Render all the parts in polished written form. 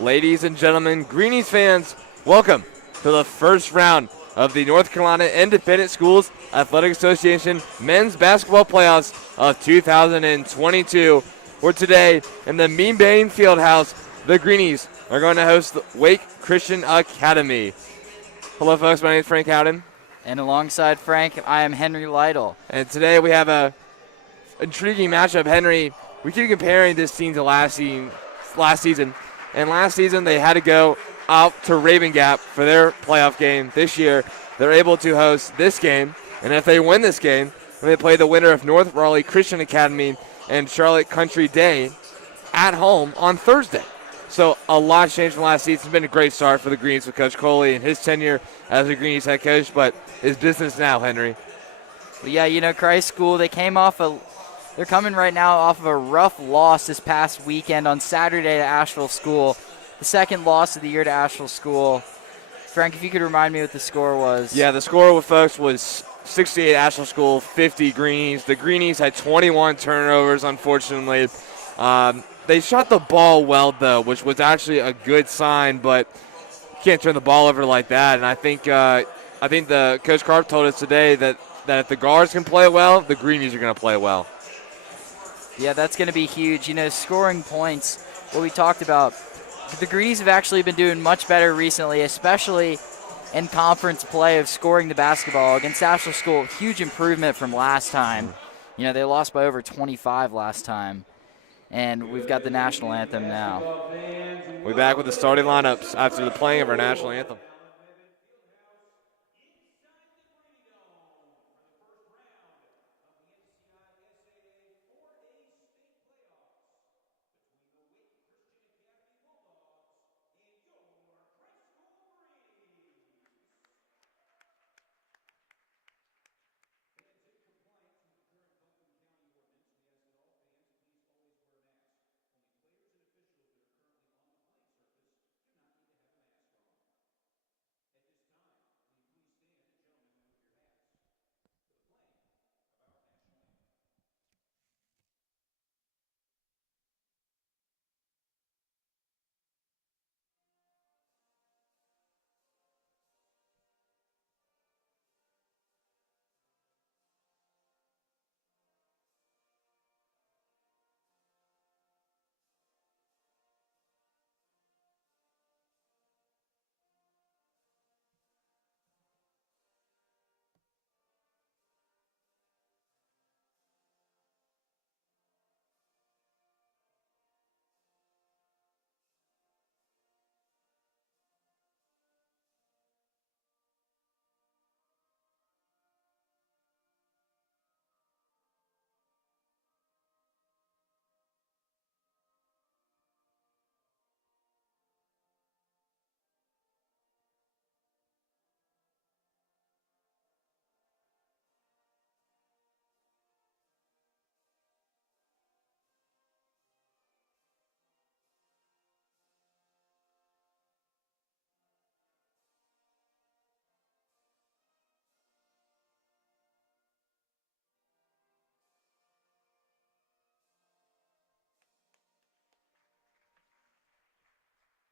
Ladies and gentlemen, Greenies fans, welcome to the first round of the North Carolina Independent Schools Athletic Association Men's Basketball Playoffs of 2022. Where today, in the Mean Bain Fieldhouse, the Greenies are going to host the Wake Christian Academy. Hello, folks. My name is Frank Howden. And alongside Frank, I am Henry Lytle. And today we have a intriguing matchup. Henry, we keep comparing this team to last season. And last season they had to go out to Raven Gap for their playoff game. This year they're able to host this game. And if they win this game, they play the winner of North Raleigh Christian Academy and Charlotte Country Day at home on Thursday. So a lot changed from last season. It's been a great start for the Greens with Coach Coley and his tenure as the Greens head coach, but it's business now, Henry. Well, yeah, Christ School, they're coming right now off of a rough loss this past weekend on Saturday to Asheville School, the second loss of the year to Asheville School. Frank, if you could remind me what the score was. Yeah, the score, folks, was 68 Asheville School, 50 Greenies. The Greenies had 21 turnovers, unfortunately. They shot the ball well, though, which was actually a good sign, but you can't turn the ball over like that. And I think the Coach Carp told us today that if the guards can play well, the Greenies are going to play well. Yeah, that's going to be huge. Scoring points, what we talked about, the Greenies have actually been doing much better recently, especially in conference play of scoring the basketball. Against Asheville School, huge improvement from last time. They lost by over 25 last time. And we've got the national anthem now. We're back with the starting lineups after the playing of our national anthem.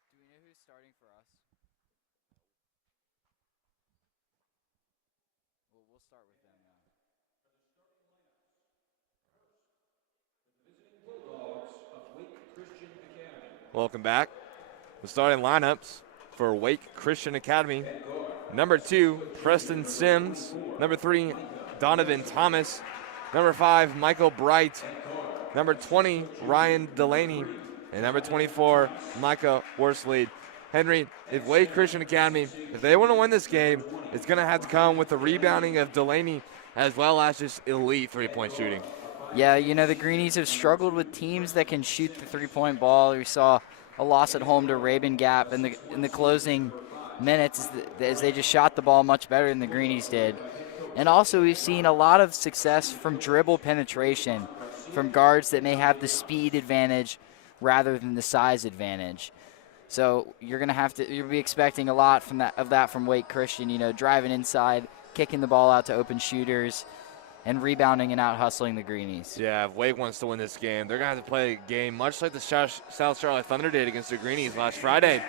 Do we know who's starting for us? We'll start with them now. Welcome back. The starting lineups for Wake Christian Academy. Number 2, Preston Sims. Number 3, Donovan Thomas. Number 5, Michael Bright. Number 20, Ryan Delaney. And number 24, Micah Worsley. Henry, if Wake Christian Academy, if they want to win this game, it's going to have to come with the rebounding of Delaney as well as just elite three-point shooting. Yeah, the Greenies have struggled with teams that can shoot the three-point ball. We saw a loss at home to Raven Gap in the closing minutes as they just shot the ball much better than the Greenies did. And also we've seen a lot of success from dribble penetration from guards that may have the speed advantage rather than the size advantage. So you'll be expecting a lot from that from Wake Christian, driving inside, kicking the ball out to open shooters. and rebounding and out-hustling the Greenies. Yeah, if Wake wants to win this game, they're going to have to play a game much like the South Charlotte Thunder did against the Greenies last Friday.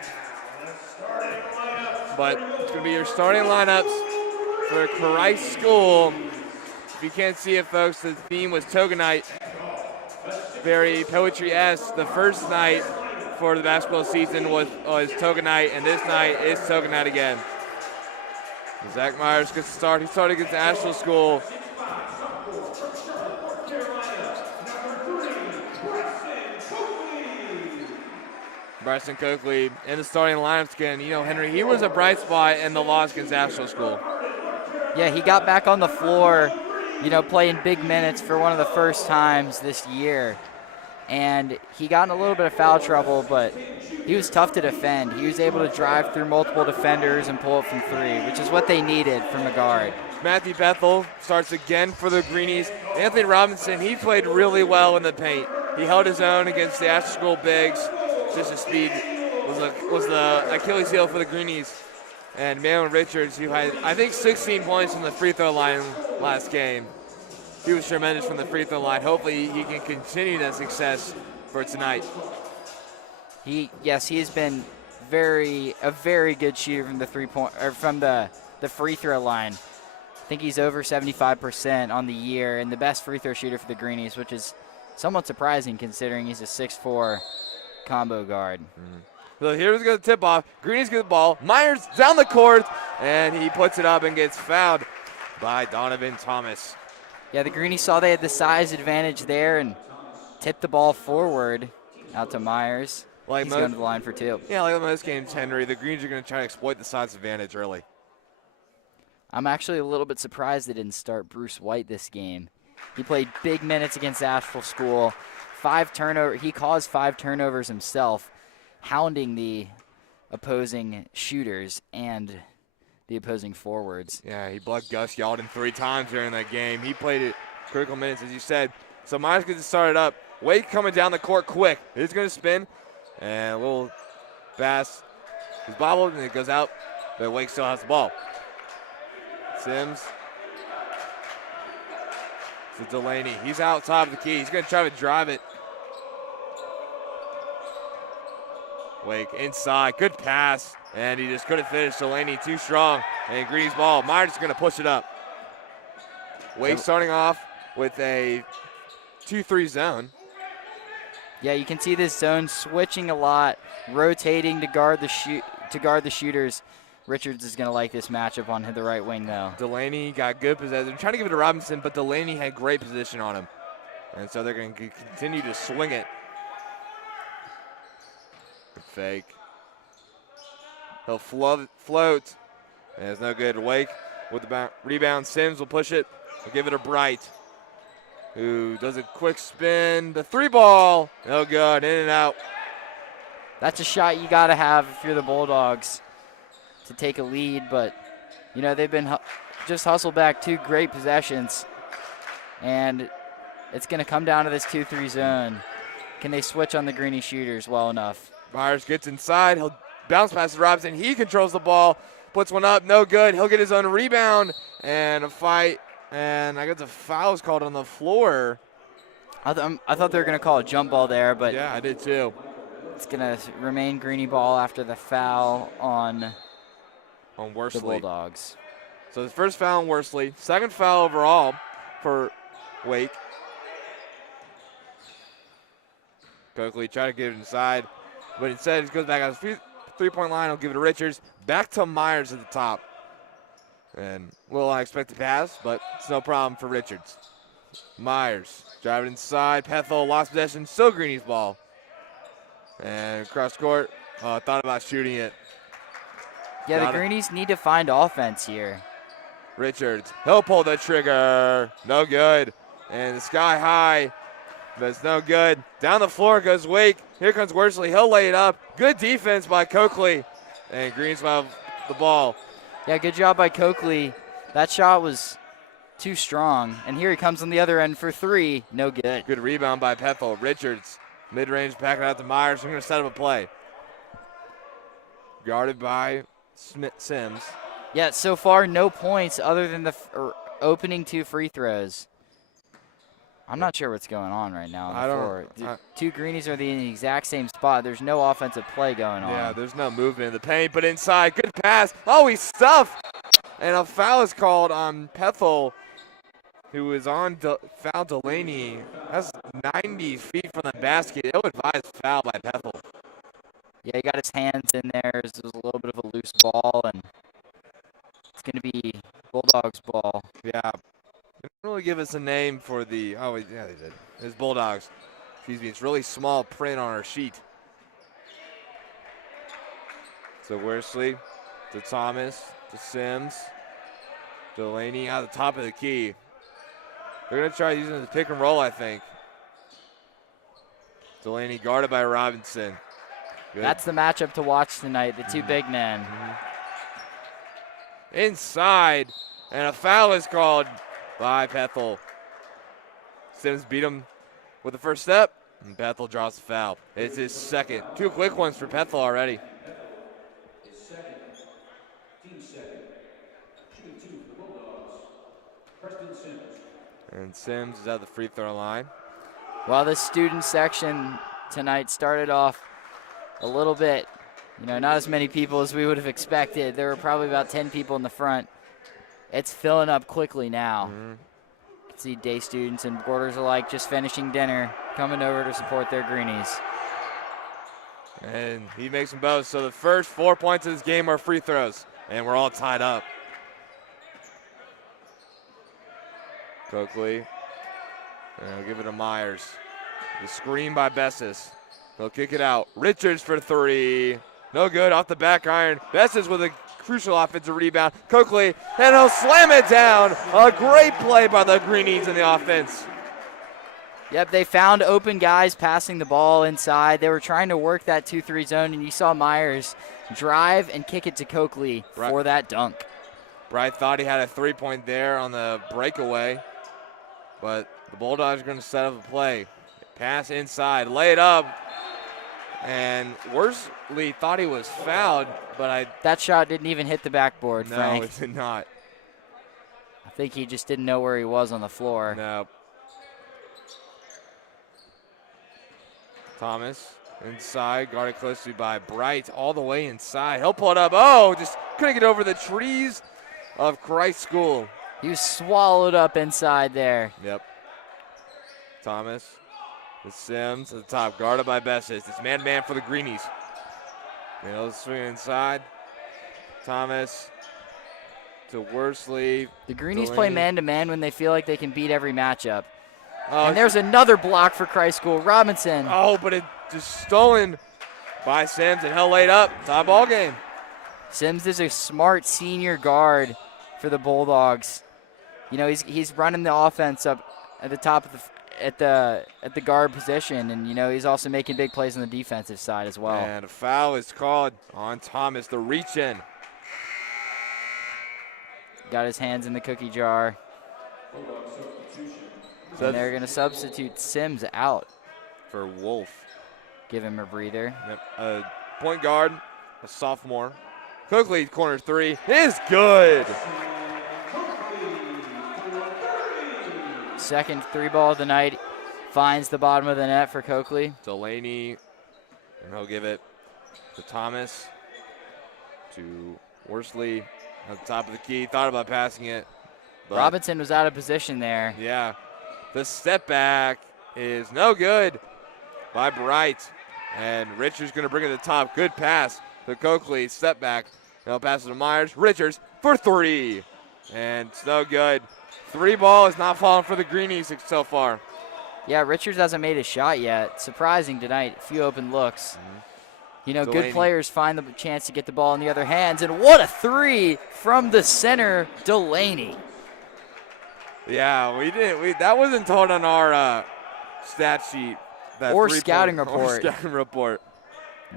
But it's going to be your starting lineups for Christ School. If you can't see it, folks, the theme was Toga Night. Very poetry-esque. The first night for the basketball season was Toga Night, and this night is Toga Night again. Zach Myers gets the start. He started against Asheville School. Bryson Coakley in the starting lineups again. You know, Henry, he was a bright spot in the loss against Asheville School. Yeah, he got back on the floor, you know, playing big minutes for one of the first times this year. And he got in a little bit of foul trouble, but he was tough to defend. He was able to drive through multiple defenders and pull it from three, which is what they needed from a guard. Matthew Bethel starts again for the Greenies. Anthony Robinson, he played really well in the paint. He held his own against the Asheville School bigs. Just his speed was the Achilles heel for the Greenies. And Malin Richards, who had, I think, 16 points from the free throw line last game. He was tremendous from the free throw line. Hopefully he can continue that success for tonight. He has been a very good shooter from the from the free throw line. I think he's over 75% on the year and the best free throw shooter for the Greenies, which is somewhat surprising considering he's a 6'4" combo guard. Mm-hmm. So here's the tip off. Greenies get the ball. Myers down the court, and he puts it up and gets fouled by Donovan Thomas. Yeah, the Greenies saw they had the size advantage there and tipped the ball forward out to Myers. He's going to the line for two. Yeah, like most games, Henry, the Greens are going to try to exploit the size advantage early. I'm actually a little bit surprised they didn't start Bruce White this game. He played big minutes against Asheville School. He caused 5 turnovers himself, hounding the opposing shooters and the opposing forwards. Yeah, he blocked Gus Yalden 3 times during that game. He played it critical minutes, as you said. So Myers gets it started up. Wake coming down the court quick. It's going to spin. And a little pass is bobbled, and it goes out. But Wake still has the ball. Sims. To Delaney. He's out top of the key. He's going to try to drive it. Wake inside. Good pass. And he just couldn't finish. Delaney too strong. And Green's ball. Myers is going to push it up. Wake starting off with a 2-3 zone. Yeah, you can see this zone switching a lot, rotating to guard the shooters. Richards is going to like this matchup on the right wing, though. Delaney got good possession. They're trying to give it to Robinson, but Delaney had great position on him. And so they're going to continue to swing it. Fake. He'll float. And it's no good. Wake with the rebound. Sims will push it. We'll give it to Bright, who does a quick spin. The 3-ball. No good. In and out. That's a shot you got to have if you're the Bulldogs to take a lead, but you know they've been just hustled back 2 great possessions, and it's going to come down to this 2-3 zone. Can they switch on the Greenie shooters well enough? Myers gets inside. He'll bounce past Robinson. He controls the ball, puts one up, no good. He'll get his own rebound and a fight, and I guess a foul is called on the floor. I thought they were going to call a jump ball there, but yeah, I did too. It's going to remain Greenie ball after the foul on Worsley. The Bulldogs. So the first foul on Worsley, second foul overall for Wake. Coakley tried to get it inside, but instead he goes back on his 3-point line. He'll give it to Richards. Back to Myers at the top. And a little unexpected pass, but it's no problem for Richards. Myers driving inside. Pethel lost possession. Still Greenie's ball. And cross court. Thought about shooting it. Yeah, the Greenies need to find offense here. Richards, he'll pull the trigger. No good. And the sky high, but it's no good. Down the floor goes Wake. Here comes Worsley. He'll lay it up. Good defense by Coakley. And Greens will have the ball. Yeah, good job by Coakley. That shot was too strong. And here he comes on the other end for 3. No good. Good rebound by Pethel. Richards, mid-range, back it out to Myers. We're going to set up a play. Guarded by Sims. Yeah, so far no points other than the opening 2 free throws. I'm not sure what's going on right now on the I don't- floor. The two Greenies are in the exact same spot. There's no offensive play going on. Yeah, there's no movement in the paint, but inside, good pass. Oh, he's stuffed. And a foul is called on Pethel, who is on foul Delaney. That's 90 feet from the basket. Ill-advised foul by Pethel. Yeah, he got his hands in there. It was a little bit of a loose ball, and it's going to be Bulldogs ball. Yeah. They didn't really give us a name for the, yeah, they did. It's Bulldogs. Excuse me, it's really small print on our sheet. So Worsley to Thomas to Sims. Delaney out the top of the key. They're going to try using the pick and roll, I think. Delaney guarded by Robinson. Good. That's the matchup to watch tonight, the two big men. Inside, and a foul is called by Pethel. Sims beat him with the first step, and Pethel draws the foul. It's his second. Two quick ones for Pethel already. And Sims is at the free throw line. Well, this student section tonight started off a little bit, not as many people as we would have expected. There were probably about 10 people in the front. It's filling up quickly now. You can see day students and boarders alike just finishing dinner, coming over to support their Greenies. And he makes them both. So the first 4 points of this game are free throws, and we're all tied up. Coakley, and he'll give it to Myers. The screen by Bessis. He'll kick it out. Richards for three. No good, off the back iron. Bessis with a crucial offensive rebound. Coakley, and he'll slam it down. A great play by the Greenies in the offense. Yep, they found open guys passing the ball inside. They were trying to work that 2-3 zone, and you saw Myers drive and kick it to Coakley for that dunk. Bright thought he had a three-point there on the breakaway, but the Bulldogs are going to set up a play. Pass inside, lay it up, and Worsley thought he was fouled, but that shot didn't even hit the backboard, no, Frank. it did not. I think he just didn't know where he was on the floor. No. Thomas inside, guarded closely by Bright, all the way inside. He'll pull it up. Oh, just couldn't get over the trees of Christ School. He was swallowed up inside there. Yep. Thomas with Sims at the top, guarded by Bessis. It's man-to-man for the Greenies. He'll swing inside. Thomas to Worsley. The Greenies Delaney. play man-to-man when they feel like they can beat every matchup. And there's another block for Christ School. Robinson. Oh, but it just stolen by Sims, and he'll lay it up. Tie ball game. Sims is a smart senior guard for the Bulldogs. He's running the offense up at the top of at the guard position, and he's also making big plays on the defensive side as well. And a foul is called on Thomas, the reach in. Got his hands in the cookie jar. And they're going to substitute Sims out for Wolf. Give him a breather. Yep. Point guard, a sophomore. Coakley, corner three, is good. Second three ball of the night. Finds the bottom of the net for Coakley. Delaney, and he'll give it to Thomas, to Worsley at the top of the key. Thought about passing it. Robinson was out of position there. Yeah. The step back is no good by Bright. And Richards going to bring it to the top. Good pass to Coakley. Step back. Now pass it to Myers. Richards for three. And it's no good. Three ball is not falling for the Greenies so far. Yeah, Richards hasn't made a shot yet. Surprising tonight. A few open looks. Delaney. Good players find the chance to get the ball in the other hands. And what a three from the center, Delaney. Yeah, we didn't. That wasn't told on our stat sheet. Or scouting report. Or scouting report.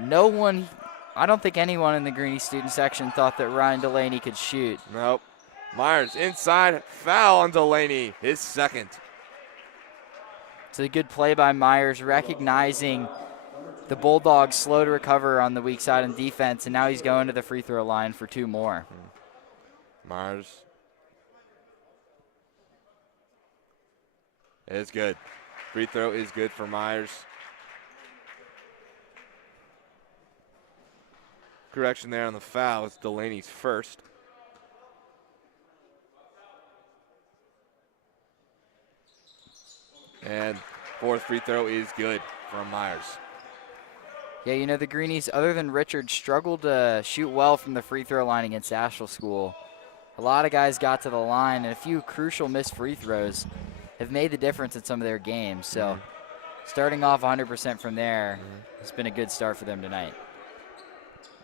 No one, I don't think anyone in the Greenie student section thought that Ryan Delaney could shoot. Nope. Myers inside, foul on Delaney, his second. It's a good play by Myers, recognizing the Bulldogs slow to recover on the weak side in defense, and now he's going to the free throw line for two more. Myers. It's good. Free throw is good for Myers. Correction there on the foul. It's Delaney's first. And fourth free throw is good from Myers. Yeah, you know, the Greenies, other than Richard, struggled to shoot well from the free throw line against Asheville School. A lot of guys got to the line, and a few crucial missed free throws have made the difference in some of their games. So starting off 100% from there has been a good start for them tonight.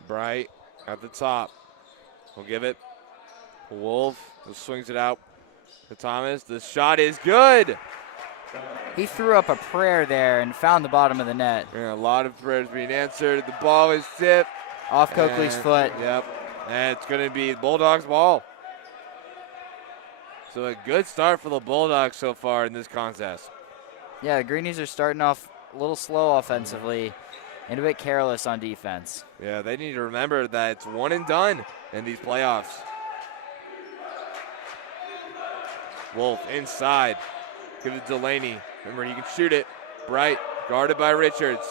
Bright at the top. We'll give it. Wolf swings it out to Thomas. The shot is good. He threw up a prayer there and found the bottom of the net. Yeah, a lot of prayers being answered. The ball is tipped. Off Coakley's foot. Yep. And it's going to be the Bulldogs' ball. So a good start for the Bulldogs so far in this contest. Yeah, the Greenies are starting off a little slow offensively and a bit careless on defense. Yeah, they need to remember that it's one and done in these playoffs. Wolf inside. Give it to Delaney. Remember, he can shoot it. Bright, guarded by Richards.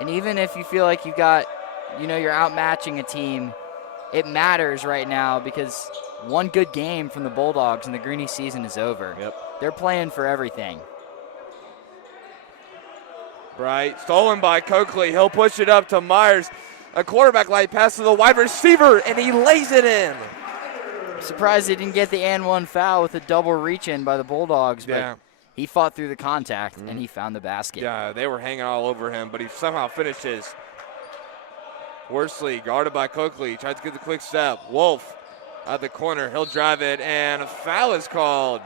And even if you feel like you got, you know, you're outmatching a team, it matters right now because one good game from the Bulldogs and the Greenie season is over. Yep. They're playing for everything. Bright, stolen by Coakley. He'll push it up to Myers. A quarterback light pass to the wide receiver, and he lays it in. Surprised they didn't get the and one foul with a double reach in by the Bulldogs, but he fought through the contact and he found the basket. Yeah, they were hanging all over him, but he somehow finishes. Worsley guarded by Coakley, tries to get the quick step. Wolf at the corner, he'll drive it, and a foul is called.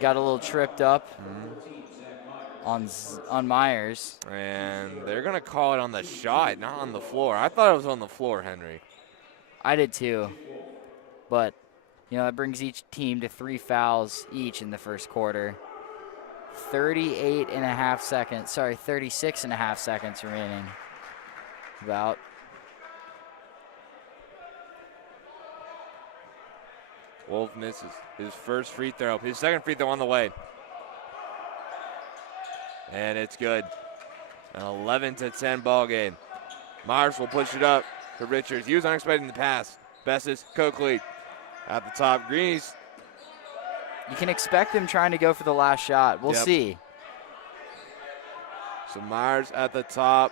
Got a little tripped up on Myers. And they're going to call it on the shot, not on the floor. I thought it was on the floor, Henry. I did too. But, you know, that brings each team to 3 fouls each in the first quarter. 36 and a half seconds remaining. About. Wolf misses his first free throw. His second free throw on the way. And it's good. An 11-10 ball game. Myers will push it up to Richards. He was unexpected in the pass. Bessis, Coakley at the top. Greenies. You can expect them trying to go for the last shot. We'll see. So Myers at the top.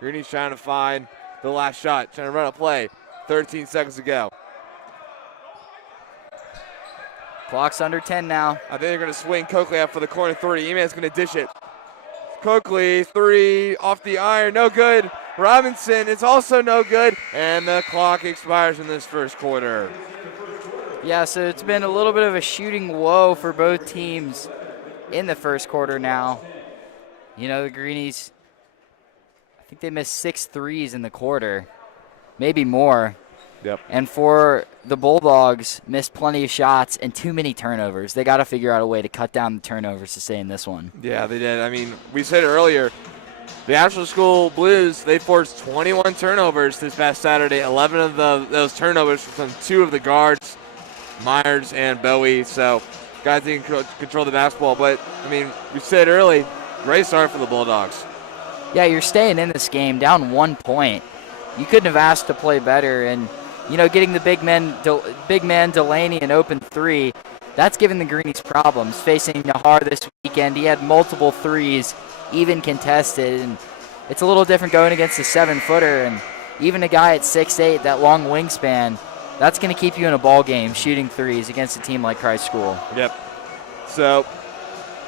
Greenies trying to find the last shot, trying to run a play. 13 seconds to go. Clock's under 10 now. I think they're going to swing Coakley out for the corner three. E-Man's going to dish it. Coakley, three, off the iron, no good. Robinson, it's also no good. And the clock expires in this first quarter. Yeah, so it's been a little bit of a shooting woe for both teams in the first quarter now. You know, the Greenies, I think they missed 6 threes in the quarter, maybe more. Yep. And for the Bulldogs, missed plenty of shots and too many turnovers. They got to figure out a way to cut down the turnovers to stay in this one. Yeah, they did. I mean, we said earlier, the Asheville School Blues, they forced 21 turnovers this past Saturday. 11 of those turnovers from 2 of the guards, Myers and Bowie. So guys didn't control the basketball. But, I mean, we said early, great start for the Bulldogs. Yeah, you're staying in this game down 1 point. You couldn't have asked to play better. And, you know, getting the big man Delaney an open three, that's given the Greenies problems. Facing Nahar this weekend, he had multiple threes, even contested. And it's a little different going against a 7-footer. And even a guy at 6'8", that long wingspan, that's going to keep you in a ball game shooting threes against a team like Christ School. Yep. So,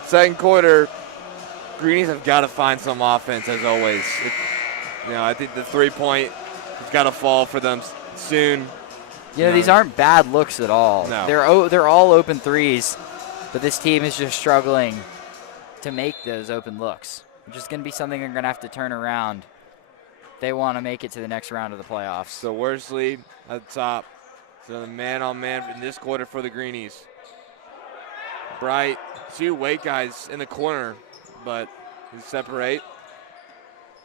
second quarter, Greenies have got to find some offense as always. I think the 3-point has got to fall for them soon. You know, these aren't bad looks at all. No. They're all open threes, but this team is just struggling to make those open looks, which is going to be something they're going to have to turn around if they want to make it to the next round of the playoffs. So Worsley at the top. So the man-on-man in this quarter for the Greenies. Bright, 2 weight guys in the corner, but they separate.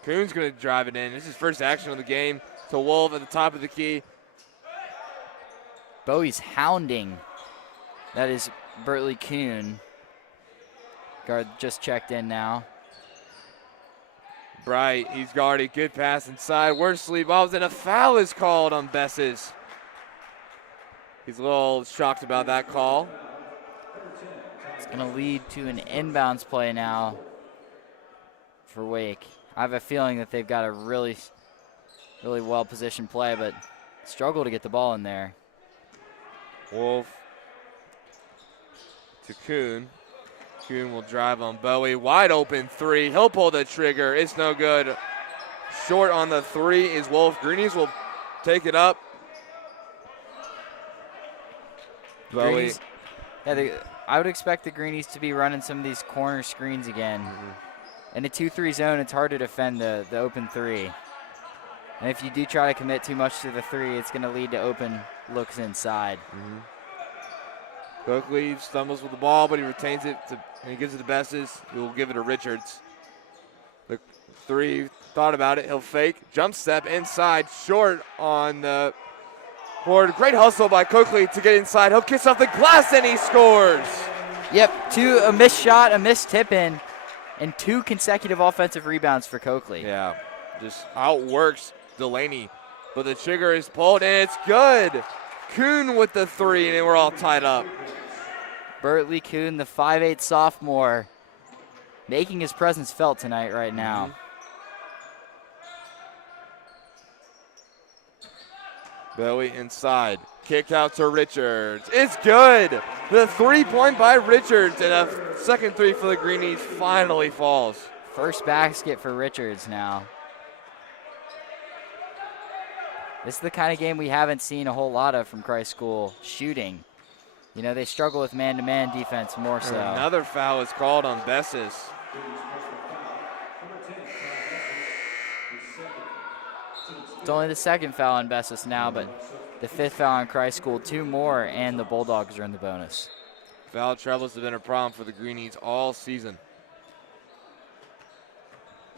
Coon's going to drive it in. This is his first action of the game. to Wolf at the top of the key. Bowie's hounding. That is Bertley Kuhn. Guard just checked in now. Bright, he's guarded. Good pass inside. Worsley bobs, and a foul is called on Besses. He's a little shocked about that call. It's going to lead to an inbounds play now for Wake. I have a feeling that they've got a really well-positioned play, but struggle to get the ball in there. Wolf to Kuhn. Kuhn will drive on Bowie. Wide open three. He'll pull the trigger. It's no good. Short on the three is Wolf. Greenies will take it up. Bowie. Greenies, I would expect the Greenies to be running some of these corner screens again. In a 2-3 zone, it's hard to defend the open three. And if you do try to commit too much to the three, it's going to lead to open looks inside. Coakley stumbles with the ball, but he retains it, and he gives it to Besses. He will give it to Richards. The three, thought about it. He'll fake. Jump step inside, short on the board. Great hustle by Coakley to get inside. He'll kiss off the glass, and he scores. Yep, a missed shot, a missed tip-in, and 2 consecutive offensive rebounds for Coakley. Yeah, just outworks Delaney. But the trigger is pulled, and it's good. Kuhn with the three, and we're all tied up. Bertley Kuhn, the 5'8 sophomore, making his presence felt tonight right now. Bowie inside. Kick out to Richards. It's good. The 3-point by Richards, and a second three for the Greenies finally falls. First basket for Richards now. This is the kind of game we haven't seen a whole lot of from Christ School shooting. You know, they struggle with man-to-man defense more so. Another foul is called on Besses. It's only the second foul on Bessis now, but the 5th foul on Christ School, 2 more, and the Bulldogs are in the bonus. Foul troubles have been a problem for the Greenies all season.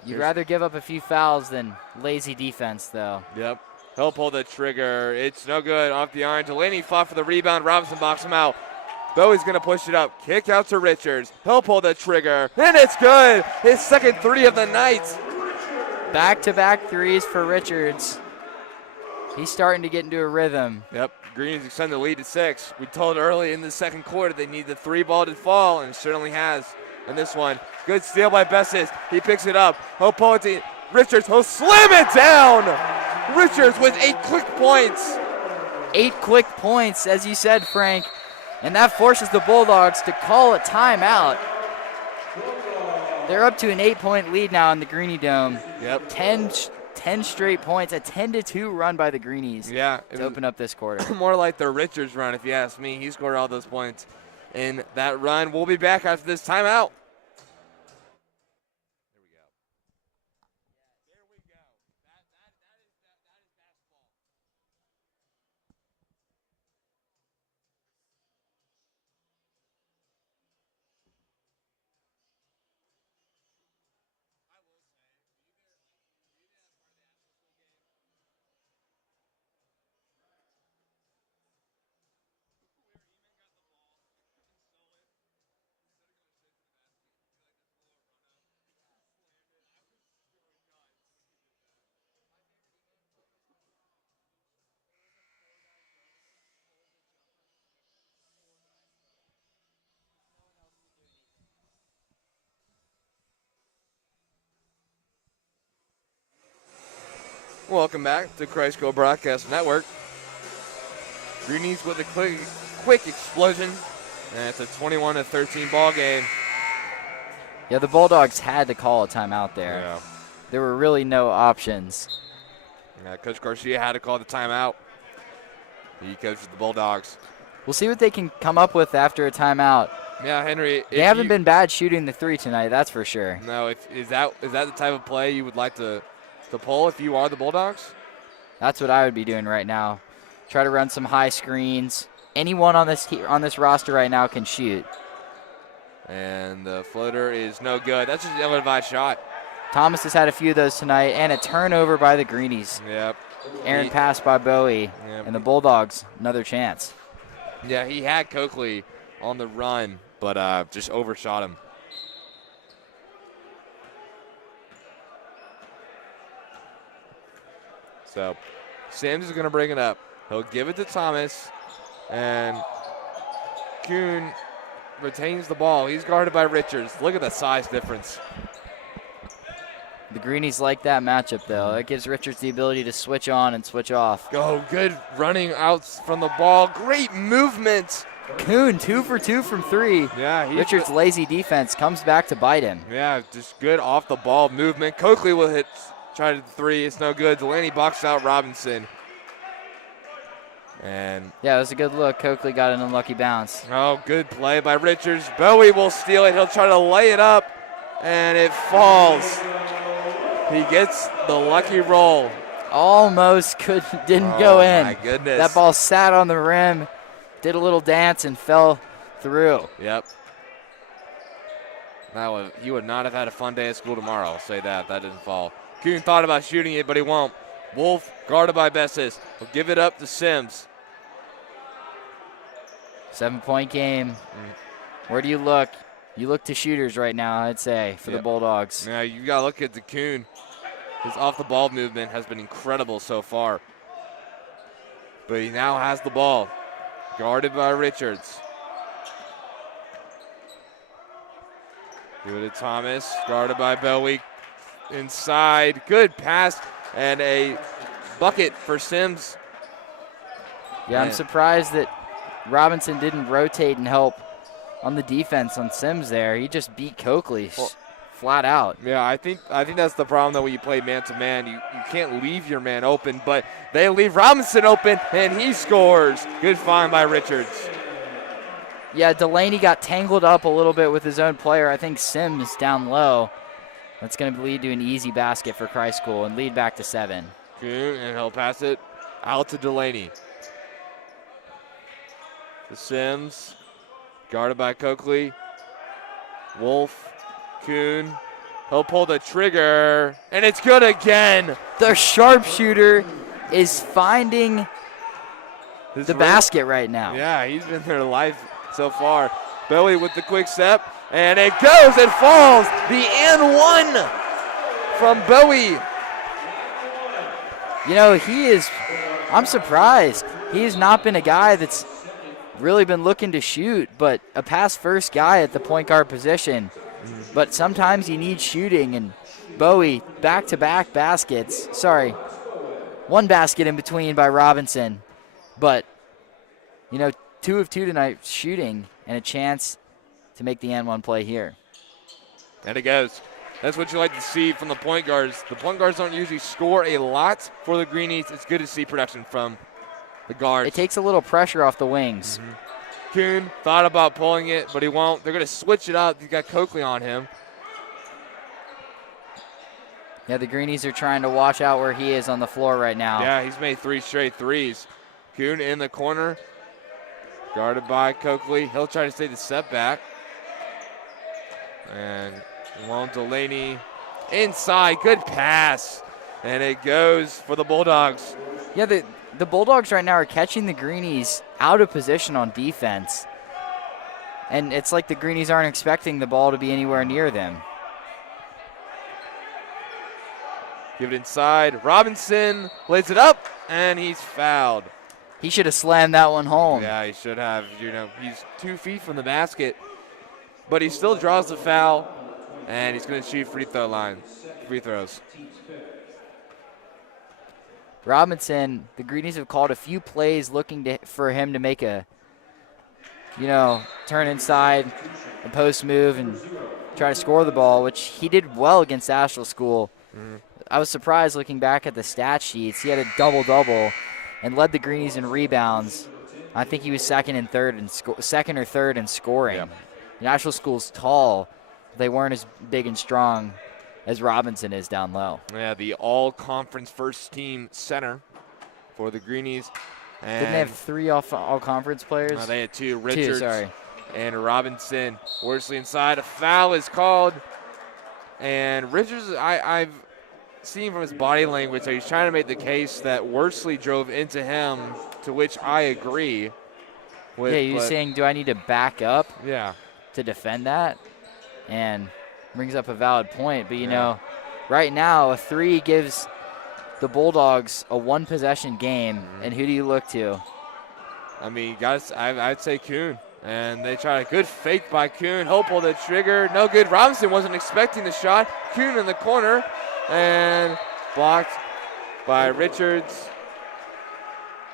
You'd rather give up a few fouls than lazy defense, though. Yep. He'll pull the trigger. It's no good. Off the iron. Delaney fought for the rebound. Robinson boxed him out. Bowie's going to push it up. Kick out to Richards. He'll pull the trigger. And it's good. His second three of the night. Back-to-back threes for Richards. He's starting to get into a rhythm. Yep. Greenies extend the lead to 6. We told early in the second quarter they need the 3-ball to fall, and it certainly has in this one. Good steal by Bessis. He picks it up. He'll pull it to Richards. He'll slam it down. Richards with 8 quick points. 8 quick points, as you said, Frank. And that forces the Bulldogs to call a timeout. They're up to an 8-point lead now in the Greenie Dome. Yep. 10 straight points, a 10-2 run by the Greenies. Yeah. To open up this quarter. More like the Richards run, if you ask me. He scored all those points in that run. We'll be back after this timeout. Welcome back to Christ School Broadcast Network. Greenies with a quick explosion, and it's a 21-13 ball game. Yeah, the Bulldogs had to call a timeout there. Yeah. There were really no options. Yeah, Coach Garcia had to call the timeout. He coaches the Bulldogs. We'll see what they can come up with after a timeout. Yeah, Henry. They haven't been bad shooting the 3 tonight, that's for sure. No, is that the type of play you would like to pull if you are the Bulldogs? That's what I would be doing right now. Try to run some high screens. Anyone on this roster right now can shoot. And the floater is no good. That's just an ill-advised shot. Thomas has had a few of those tonight, and a turnover by the Greenies. Yep. Aaron pass by Bowie, and the Bulldogs, another chance. Yeah, he had Coakley on the run, but just overshot him. So Sims is going to bring it up. He'll give it to Thomas, and Kuhn retains the ball. He's guarded by Richards. Look at the size difference. The Greenies like that matchup, though. It gives Richards the ability to switch on and switch off. Oh, good running out from the ball. Great movement. Kuhn, 2 for 2 from 3. Yeah, Richards' lazy defense comes back to bite him. Yeah, just good off the ball movement. Coakley will try to 3. It's no good. Delaney boxed out Robinson. And yeah, it was a good look. Coakley got an unlucky bounce. Oh, good play by Richards. Bowie will steal it. He'll try to lay it up, and it falls. He gets the lucky roll. Almost didn't go in. Oh, my goodness. That ball sat on the rim, did a little dance, and fell through. Yep. He would not have had a fun day at school tomorrow. I'll say that. That didn't fall. Kuhn thought about shooting it, but he won't. Wolf, guarded by Bessis, will give it up to Sims. 7-point game. Where do you look? You look to shooters right now, I'd say, for the Bulldogs. Yeah, you got to look at the Kuhn. His off-the-ball movement has been incredible so far. But he now has the ball, guarded by Richards. Give it to Thomas, guarded by Bowie. Inside, good pass, and a bucket for Sims. Yeah, I'm surprised that Robinson didn't rotate and help on the defense on Sims there. He just beat Coakley flat out. Yeah, I think that's the problem, though, when you play man-to-man. You can't leave your man open, but they leave Robinson open, and he scores. Good find by Richards. Yeah, Delaney got tangled up a little bit with his own player. I think Sims down low. That's going to lead to an easy basket for Christ School and lead back to 7. And he'll pass it out to Delaney. To Sims, guarded by Coakley. Wolf, Kuhn. He'll pull the trigger, and it's good again. The sharpshooter is finding the basket right now. Yeah, he's been their life so far. Bowie with the quick step, and it goes, it falls. The and one from Bowie. You know, I'm surprised. He has not been a guy that's really been looking to shoot, but a pass-first guy at the point guard position. But sometimes you need shooting, and Bowie, back-to-back baskets. Sorry, one basket in between by Robinson. But, 2 of 2 tonight shooting and a chance to make the N1 play here. And it goes. That's what you like to see from the point guards. The point guards don't usually score a lot for the Greenies. It's good to see production from the guards. It takes a little pressure off the wings. Kuhn thought about pulling it, but he won't. They're going to switch it up. He's got Coakley on him. Yeah, the Greenies are trying to watch out where he is on the floor right now. Yeah, he's made 3 straight threes. Kuhn in the corner, guarded by Coakley. He'll try to stay the setback. And Lone Delaney inside. Good pass. And it goes for the Bulldogs. Yeah, the Bulldogs right now are catching the Greenies out of position on defense. And it's like the Greenies aren't expecting the ball to be anywhere near them. Give it inside. Robinson lays it up, and he's fouled. He should have slammed that one home. Yeah, he should have. He's 2 feet from the basket, but he still draws the foul, and he's going to shoot free throws. Robinson, the Greenies have called a few plays looking for him to make a, turn inside, a post move, and try to score the ball, which he did well against Asheville School. I was surprised looking back at the stat sheets. He had a double-double and led the Greenies in rebounds. I think he was second or third in scoring. Yep. Asheville School's tall. They weren't as big and strong as Robinson is down low. Yeah, the all-conference first-team center for the Greenies. And didn't they have 3 all-conference players? No, they had 2. Richards 2, sorry. And Robinson. Worsley inside. A foul is called. And Richards, I've seen from his body language that he's trying to make the case that Worsley drove into him, to which I agree with. Yeah, you're saying, do I need to back up Yeah. to defend that? And brings up a valid point. But, you know, right now a 3 gives the Bulldogs a 1-possession game. And who do you look to? I mean, guys, I'd say Kuhn. And they try a good fake by Kuhn. Hope pulled the trigger. No good. Robinson wasn't expecting the shot. Kuhn in the corner. And blocked by Richards.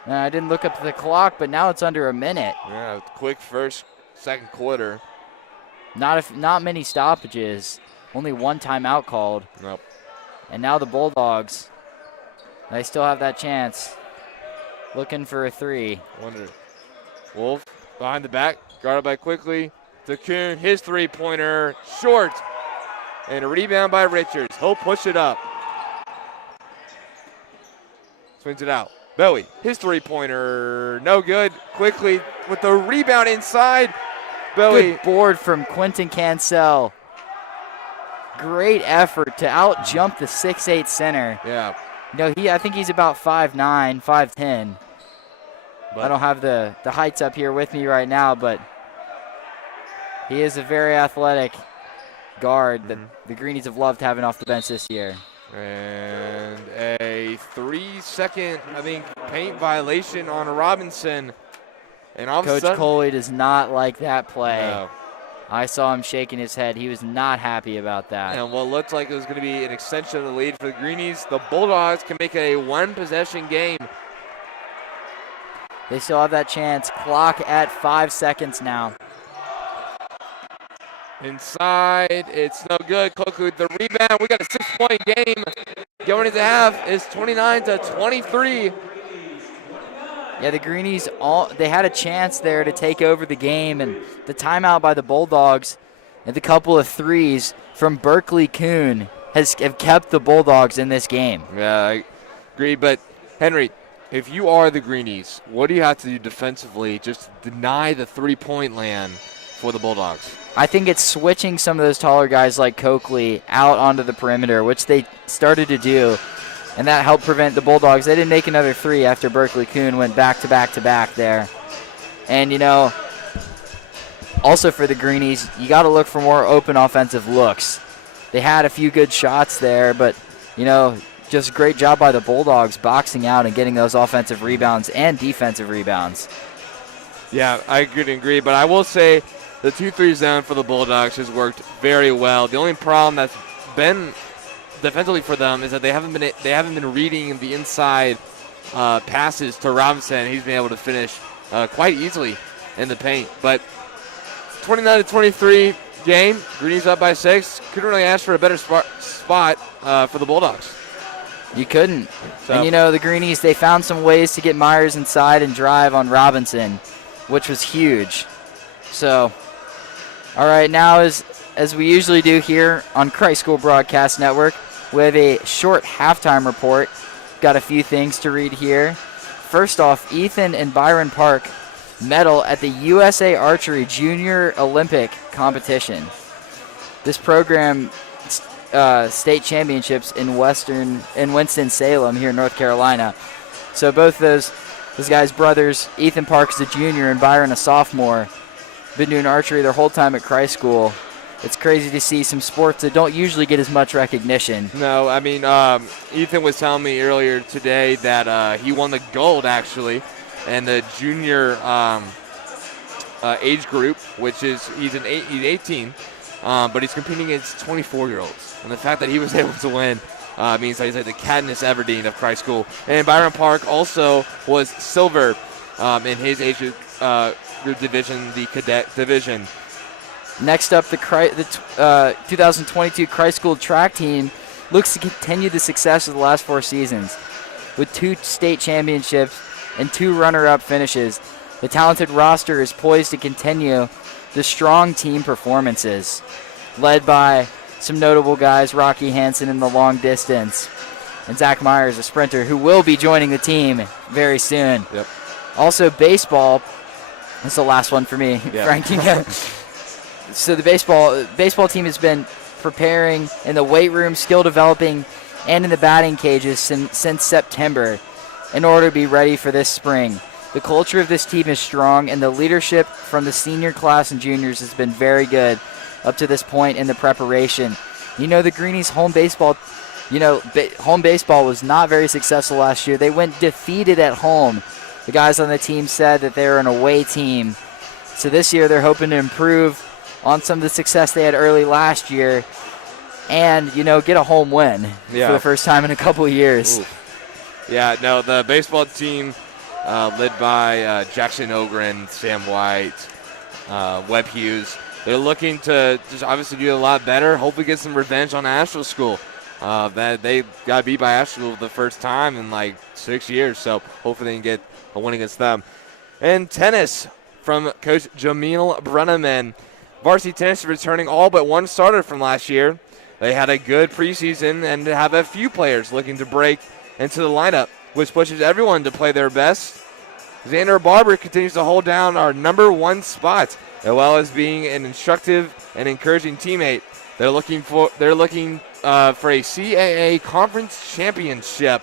I didn't look up the clock, but now it's under a minute. Yeah, quick second quarter. Not many stoppages. Only 1 timeout called. Nope. And now the Bulldogs, they still have that chance. Looking for a 3. Wolf behind the back, guarded by quickly. To Kuhn, his 3-pointer, short. And a rebound by Richards. He'll push it up. Swings it out. Bowie, his 3-pointer, no good. Quickly with the rebound inside. Bowie. Good board from Quentin Cancel. Great effort to out-jump the 6'8 center. Yeah. You know, I think he's about 5'9", 5'10". I don't have the heights up here with me right now, but he is a very athletic guard that the Greenies have loved having off the bench this year. And a 3-second, paint violation on Robinson. And all Coach of a sudden, Coley does not like that play. No. I saw him shaking his head. He was not happy about that. And what looked like it was going to be an extension of the lead for the Greenies, the Bulldogs can make it a 1-possession game. They still have that chance. Clock at 5 seconds now. Inside, it's no good. Koku with the rebound. We got a 6-point game. Going into half is 29-23. Yeah, the Greenies, they had a chance there to take over the game, and the timeout by the Bulldogs and the couple of threes from Berkeley Kuhn have kept the Bulldogs in this game. Yeah, I agree. But, Henry, if you are the Greenies, what do you have to do defensively just to deny the 3-point land for the Bulldogs? I think it's switching some of those taller guys like Coakley out onto the perimeter, which they started to do, and that helped prevent the Bulldogs. They didn't make another 3 after Berkeley Kuhn went back-to-back there. And, you know, also for the Greenies, you got to look for more open offensive looks. They had a few good shots there, but, you know, just a great job by the Bulldogs boxing out and getting those offensive rebounds and defensive rebounds. Yeah, I could agree, but I will say the 2-3 zone for the Bulldogs has worked very well. The only problem that's been defensively for them is that they haven't been reading the inside passes to Robinson. He's been able to finish quite easily in the paint. But 29-23 game, Greenies up by 6. Couldn't really ask for a better spot for the Bulldogs. You couldn't. So. And, you know, the Greenies, they found some ways to get Myers inside and drive on Robinson, which was huge. So, all right, now as we usually do here on Christ School Broadcast Network, we have a short halftime report. Got a few things to read here. First off, Ethan and Byron Park medal at the USA Archery Junior Olympic competition. This program state championships in Winston-Salem here in North Carolina. So both those guys' brothers, Ethan Park's a junior and Byron a sophomore, been doing archery their whole time at Christ School. It's crazy to see some sports that don't usually get as much recognition. No, I mean, Ethan was telling me earlier today that he won the gold, actually, in the junior age group, which is he's 18, but he's competing against 24-year-olds. And the fact that he was able to win means that he's like the Katniss Everdeen of Christ School. And Byron Park also was silver in his age group division, the cadet division. Next up, the 2022 Christ School track team looks to continue the success of the last 4 seasons. With 2 state championships and 2 runner-up finishes, the talented roster is poised to continue the strong team performances, led by some notable guys, Rocky Hansen in the long distance, and Zach Myers, a sprinter, who will be joining the team very soon. Yep. Also, baseball. That's the last one for me, yep. Frankie. So the baseball team has been preparing in the weight room, skill developing, and in the batting cages since September in order to be ready for this spring. The culture of this team is strong, and the leadership from the senior class and juniors has been very good up to this point in the preparation. The Greenies home baseball was not very successful last year. They went defeated at home. The guys on the team said that they're an away team. So this year they're hoping to improve on some of the success they had early last year and, get a home win for the first time in a couple of years. Ooh. Yeah, no, the baseball team led by Jackson Ogren, Sam White, Webb Hughes, they're looking to just obviously do a lot better, hopefully get some revenge on Asheville School. That they got beat by Asheville the first time in like 6 years, so hopefully they can get a win against them. And tennis from Coach Jamil Brenneman. Varsity tennis returning all but one starter from last year. They had a good preseason and have a few players looking to break into the lineup, which pushes everyone to play their best. Xander Barber continues to hold down our number one spot, as well as being an instructive and encouraging teammate. They're looking for a CAA conference championship.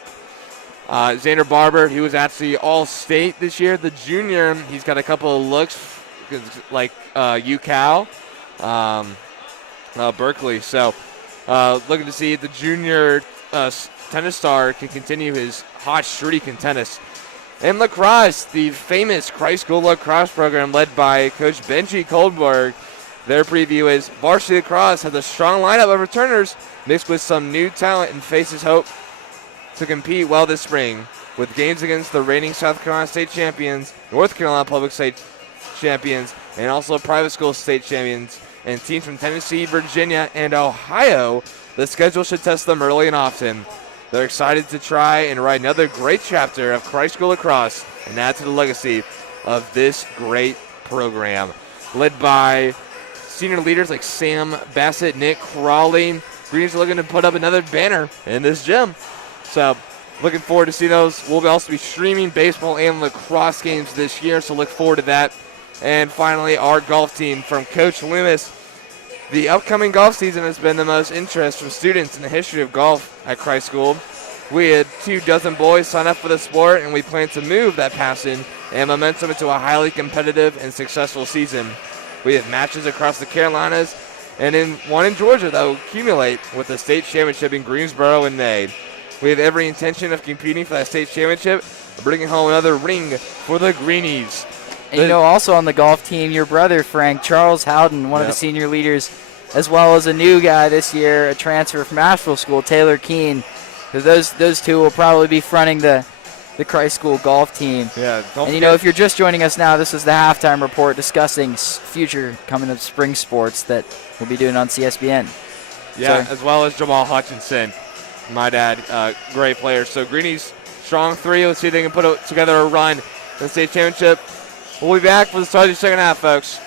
Xander Barber, he was actually all-state this year. The junior, he's got a couple of looks like UCal, Berkeley. So looking to see if the junior tennis star can continue his hot streak in tennis. And lacrosse, the famous Christ School lacrosse program led by Coach Benji Koldberg. Their preview is varsity lacrosse has a strong lineup of returners mixed with some new talent and faces hope to compete well this spring with games against the reigning South Carolina state champions, North Carolina public state champions, and also private school state champions, and teams from Tennessee, Virginia, and Ohio. The schedule should test them early and often. They're excited to try and write another great chapter of Christ School lacrosse and add to the legacy of this great program. Led by senior leaders like Sam Bassett, Nick Crawley. Greenies are looking to put up another banner in this gym. So looking forward to see those. We'll also be streaming baseball and lacrosse games this year, so look forward to that. And finally, our golf team from Coach Loomis. The upcoming golf season has been the most interest from students in the history of golf at Christ School. We had 24 boys sign up for the sport, and we plan to move that passion and momentum into a highly competitive and successful season. We have matches across the Carolinas and one in Georgia that will accumulate with the state championship in Greensboro in May. We have every intention of competing for that state championship and bringing home another ring for the Greenies. And also on the golf team, your brother, Frank, Charles Howden, one of the senior leaders, as well as a new guy this year, a transfer from Asheville School, Taylor Keene. Those two will probably be fronting the Christ School golf team. Yeah, and if you're just joining us now, this is the halftime report discussing future coming up spring sports that we'll be doing on CSBN. Yeah, as well as Jamal Hutchinson, my dad, great player. So Greenies, strong three. Let's see if they can put together a run in the state championship. We'll be back for the start of the second half, folks.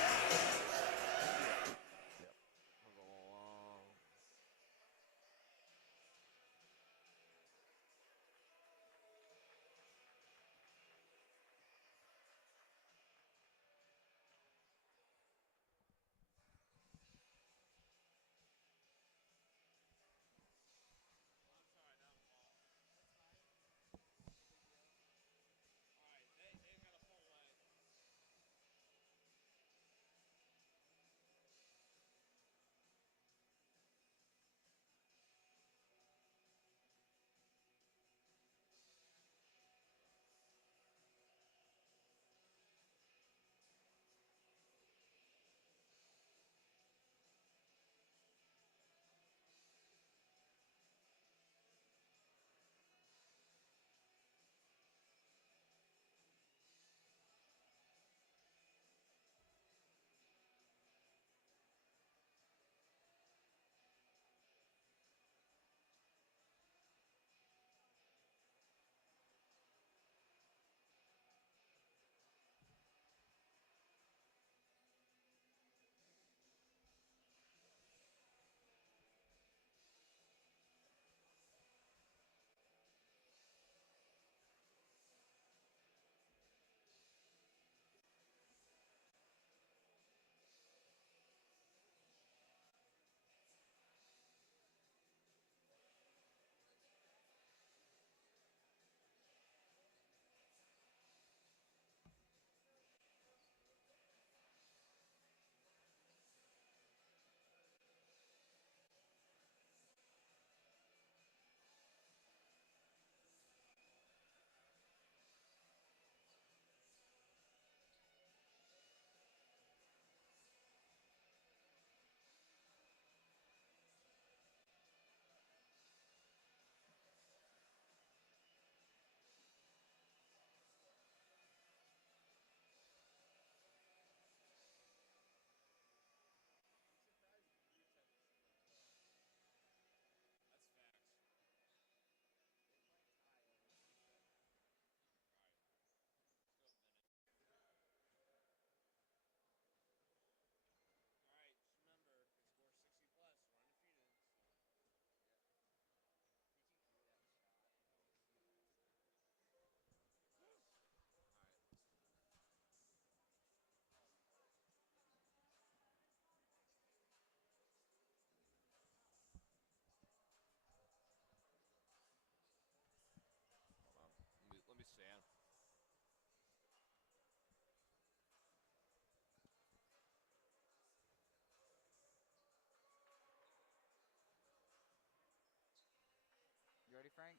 Frank?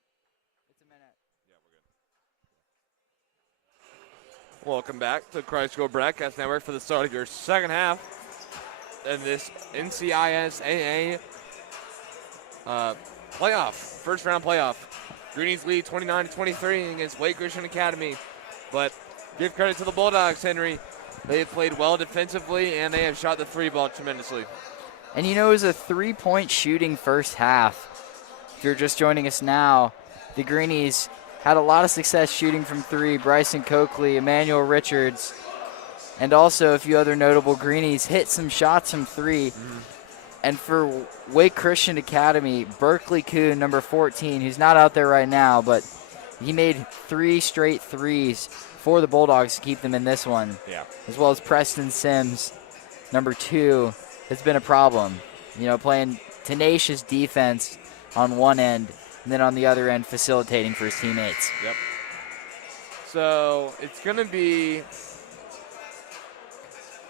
It's a minute. Welcome back to Christ School Broadcast Network for the start of your second half in this NCISAA playoff, first round playoff. Greenies lead 29-23 against Wake Christian Academy, but give credit to the Bulldogs, Henry. They have played well defensively, and they have shot the three ball tremendously. And it was a 3-point shooting first half. If you're just joining us now, the Greenies had a lot of success shooting from three. Bryson Coakley, Emmanuel Richards, and also a few other notable Greenies hit some shots from three. And for Wake Christian Academy, Berkeley Kuhn, number 14, who's not out there right now, but he made 3 straight threes for the Bulldogs to keep them in this one. Yeah. As well as Preston Sims, number 2, has been a problem. Playing tenacious defense on one end, and then on the other end facilitating for his teammates. Yep. So it's going to be,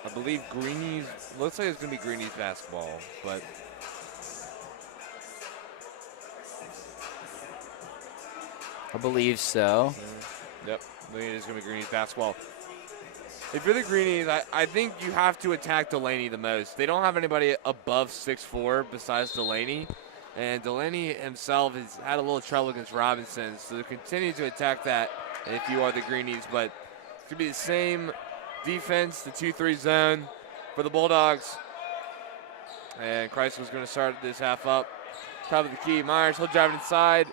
I believe, Greenies. Looks like it's going to be Greenies basketball, but I believe so. Yep. I think it's going to be Greenies basketball. If you're the Greenies, I think you have to attack Delaney the most. They don't have anybody above 6'4" besides Delaney. And Delaney himself has had a little trouble against Robinson, so continue to attack that if you are the Greenies. But it's going to be the same defense, the 2-3 zone for the Bulldogs. And Chrysler's going to start this half up. Top of the key, Myers, he'll drive it inside.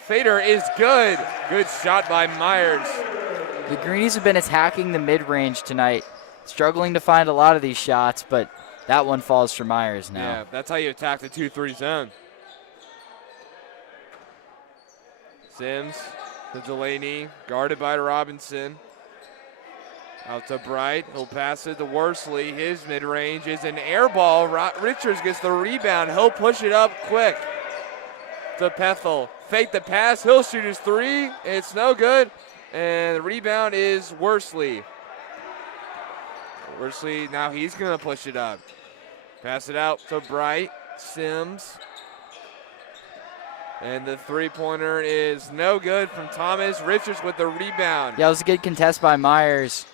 Fader is good. Good shot by Myers. The Greenies have been attacking the mid-range tonight, struggling to find a lot of these shots, but that one falls for Myers now. Yeah, that's how you attack the 2-3 zone. Sims to Delaney, guarded by Robinson. Out to Bright, he'll pass it to Worsley. His mid-range is an air ball. Richards gets the rebound. He'll push it up quick to Pethel. Fake the pass, he'll shoot his three. It's no good, and the rebound is Worsley. Worsley, now he's gonna push it up. Pass it out to Bright, Sims. And the three-pointer is no good from Thomas. Richards with the rebound. Yeah, it was a good contest by Myers.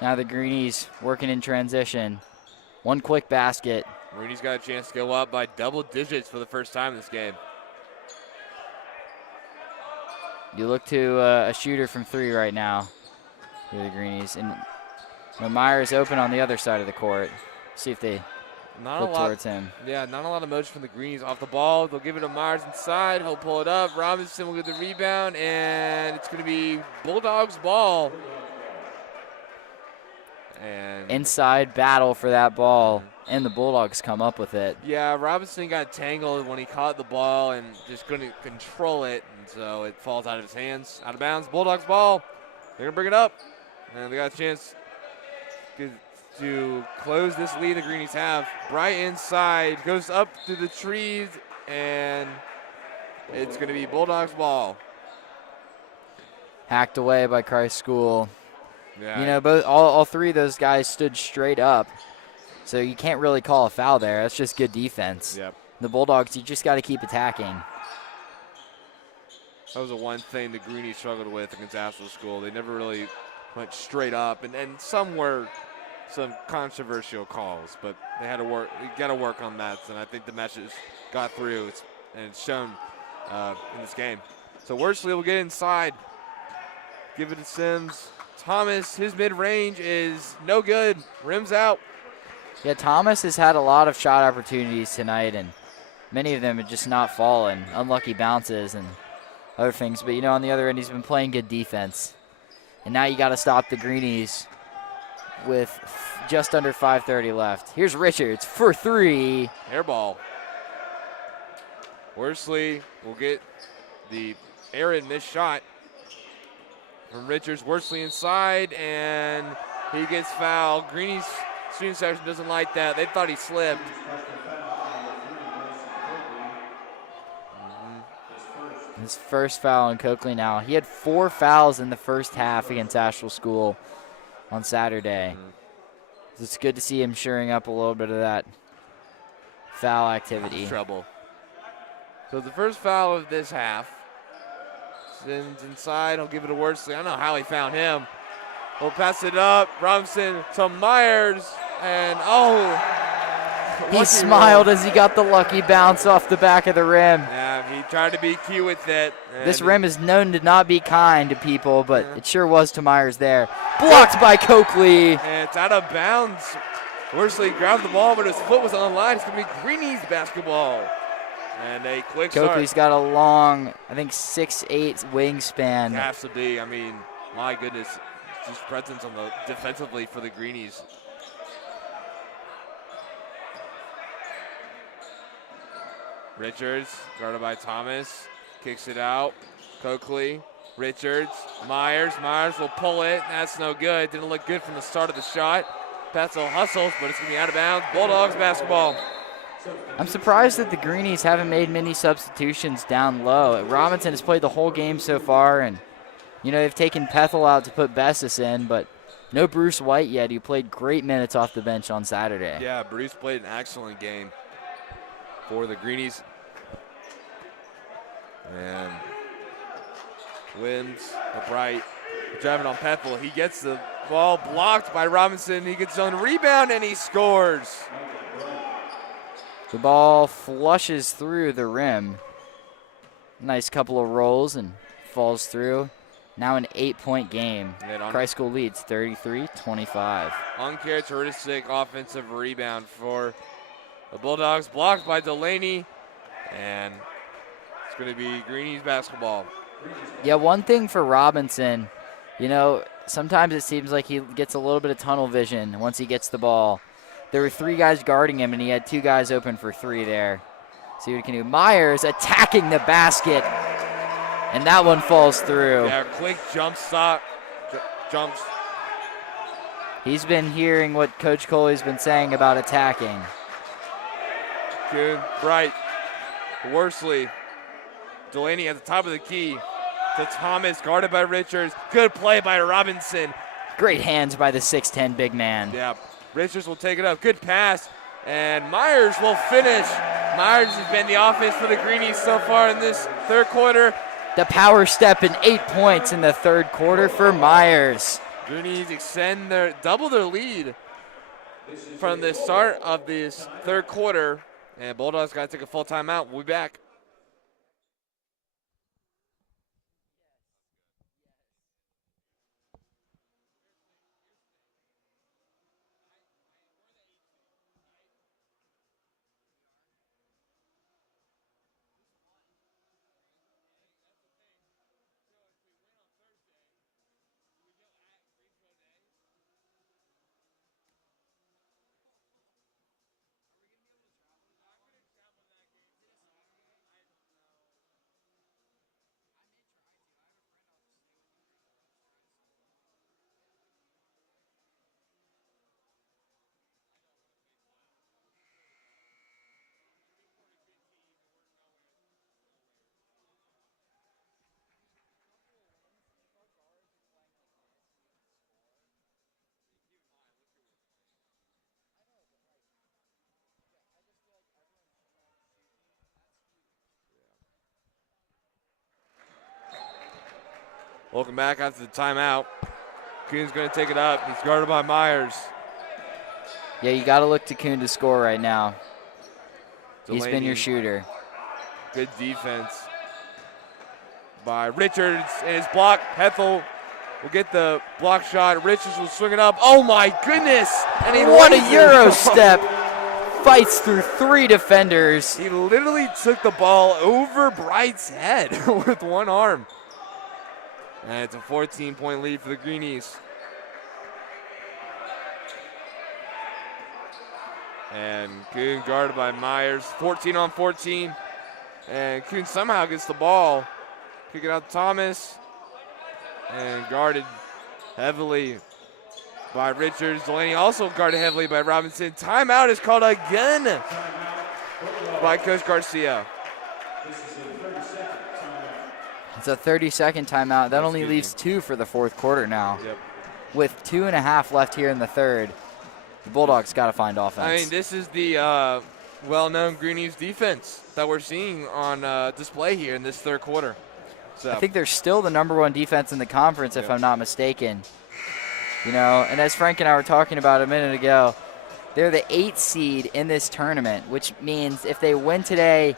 Now the Greenies working in transition. One quick basket. Greenies got a chance to go up by double digits for the first time in this game. You look to a shooter from three right now for the Greenies. And Myers open on the other side of the court. See if they look towards him. Yeah, not a lot of motion from the Greenies off the ball. They'll give it to Myers inside. He'll pull it up. Robinson will get the rebound, and it's going to be Bulldogs ball. And inside battle for that ball, and the Bulldogs come up with it. Yeah, Robinson got tangled when he caught the ball and just couldn't control it, and so it falls out of his hands, out of bounds. Bulldogs ball. They're going to bring it up, and they got a chance to close this lead the Greenies have. Bright inside, goes up to the trees, and it's going to be Bulldogs ball. Hacked away by Christ School. Yeah. All three of those guys stood straight up, so you can't really call a foul there. That's just good defense. Yep. The Bulldogs, you just got to keep attacking. That was the one thing the Greenies struggled with against Asheville School. They never really went straight up, and some were some controversial calls, but they had to work. You got to work on that, and I think the message got through, and it's shown in this game. So Worsley will get inside, give it to Sims. Thomas, his mid-range is no good. Rims out. Yeah, Thomas has had a lot of shot opportunities tonight, and many of them have just not fallen. Unlucky bounces and other things. But, on the other end, he's been playing good defense. And now you got to stop the Greenies with just under 5:30 left. Here's Richards for three. Air ball. Worsley will get the errant missed shot from Richards. Worsley inside, and he gets fouled. Greenies student section doesn't like that. They thought he slipped. His first foul on Coakley now. He had 4 fouls in the first half against Asheville School on Saturday. It's good to see him shoring up a little bit of that foul activity. Trouble. So the first foul of this half Spins inside. He'll give it to Worsley. I don't know how he found him. He'll pass it up. Robinson to Myers. And, he smiled as he got the lucky bounce off the back of the rim. Yeah, he tried to be cute with it. This rim is known to not be kind to people, but it sure was to Myers there. Blocked by Coakley. And it's out of bounds. Worsley grabbed the ball, but his foot was on the line. It's going to be Greenies basketball. And a quick start. Coakley's got a long, I think, 6'8" wingspan. It has to be. I mean, my goodness. Just presence on the defensively for the Greenies. Richards, guarded by Thomas, kicks it out. Coakley, Richards, Myers. Myers will pull it. That's no good. Didn't look good from the start of the shot. Petzel hustles, but it's going to be out of bounds. Bulldogs basketball. I'm surprised that the Greenies haven't made many substitutions down low. Robinson has played the whole game so far, and they've taken Pethel out to put Bessis in, but no Bruce White yet. He played great minutes off the bench on Saturday. Yeah, Bruce played an excellent game for the Greenies. And Wims, upright, driving on Pethel. He gets the ball blocked by Robinson. He gets on rebound and he scores. The ball flushes through the rim. Nice couple of rolls and falls through. Now an 8-point game. Christ School leads 33-25. Uncharacteristic offensive rebound for the Bulldogs. Blocked by Delaney. And it's going to be Greenies basketball. Yeah, one thing for Robinson, sometimes it seems like he gets a little bit of tunnel vision once he gets the ball. There were 3 guys guarding him, and he had 2 guys open for 3 there. See what he can do. Myers attacking the basket, and that one falls through. Yeah, quick jump stop. Jumps. He's been hearing what Coach Coley's been saying about attacking. Good, Bright, Worsley. Delaney at the top of the key to Thomas, guarded by Richards. Good play by Robinson. Great hands by the 6'10" big man. Yeah, Richards will take it up. Good pass, and Myers will finish. Myers has been the offense for the Greenies so far in this third quarter. The power step and 8 points in the third quarter for Myers. Greenies double their lead from the start of this third quarter, and Bulldogs got to take a full timeout. We'll be back. Welcome back after the timeout. Kuhn's going to take it up. He's guarded by Myers. Yeah, you got to look to Kuhn to score right now. Delaney. He's been your shooter. Good defense by Richards, and his block. Pethel will get the block shot. Richards will swing it up. Oh my goodness! And what a Euro step! Fights through 3 defenders. He literally took the ball over Bright's head with one arm. And it's a 14-point lead for the Greenies. And Kuhn guarded by Myers. 14 on 14. And Kuhn somehow gets the ball. Kick it out to Thomas. And guarded heavily by Richards. Delaney also guarded heavily by Robinson. Timeout is called again by Coach Garcia. It's a 30-second timeout. That only leaves 2 for the fourth quarter now. Yep. With 2.5 left here in the third, the Bulldogs got to find offense. I mean, this is the well-known Greenies defense that we're seeing on display here in this third quarter. So. I think they're still the #1 defense in the conference, if I'm not mistaken. You know, and as Frank and I were talking about a minute ago, they're the 8th seed in this tournament, which means if they win today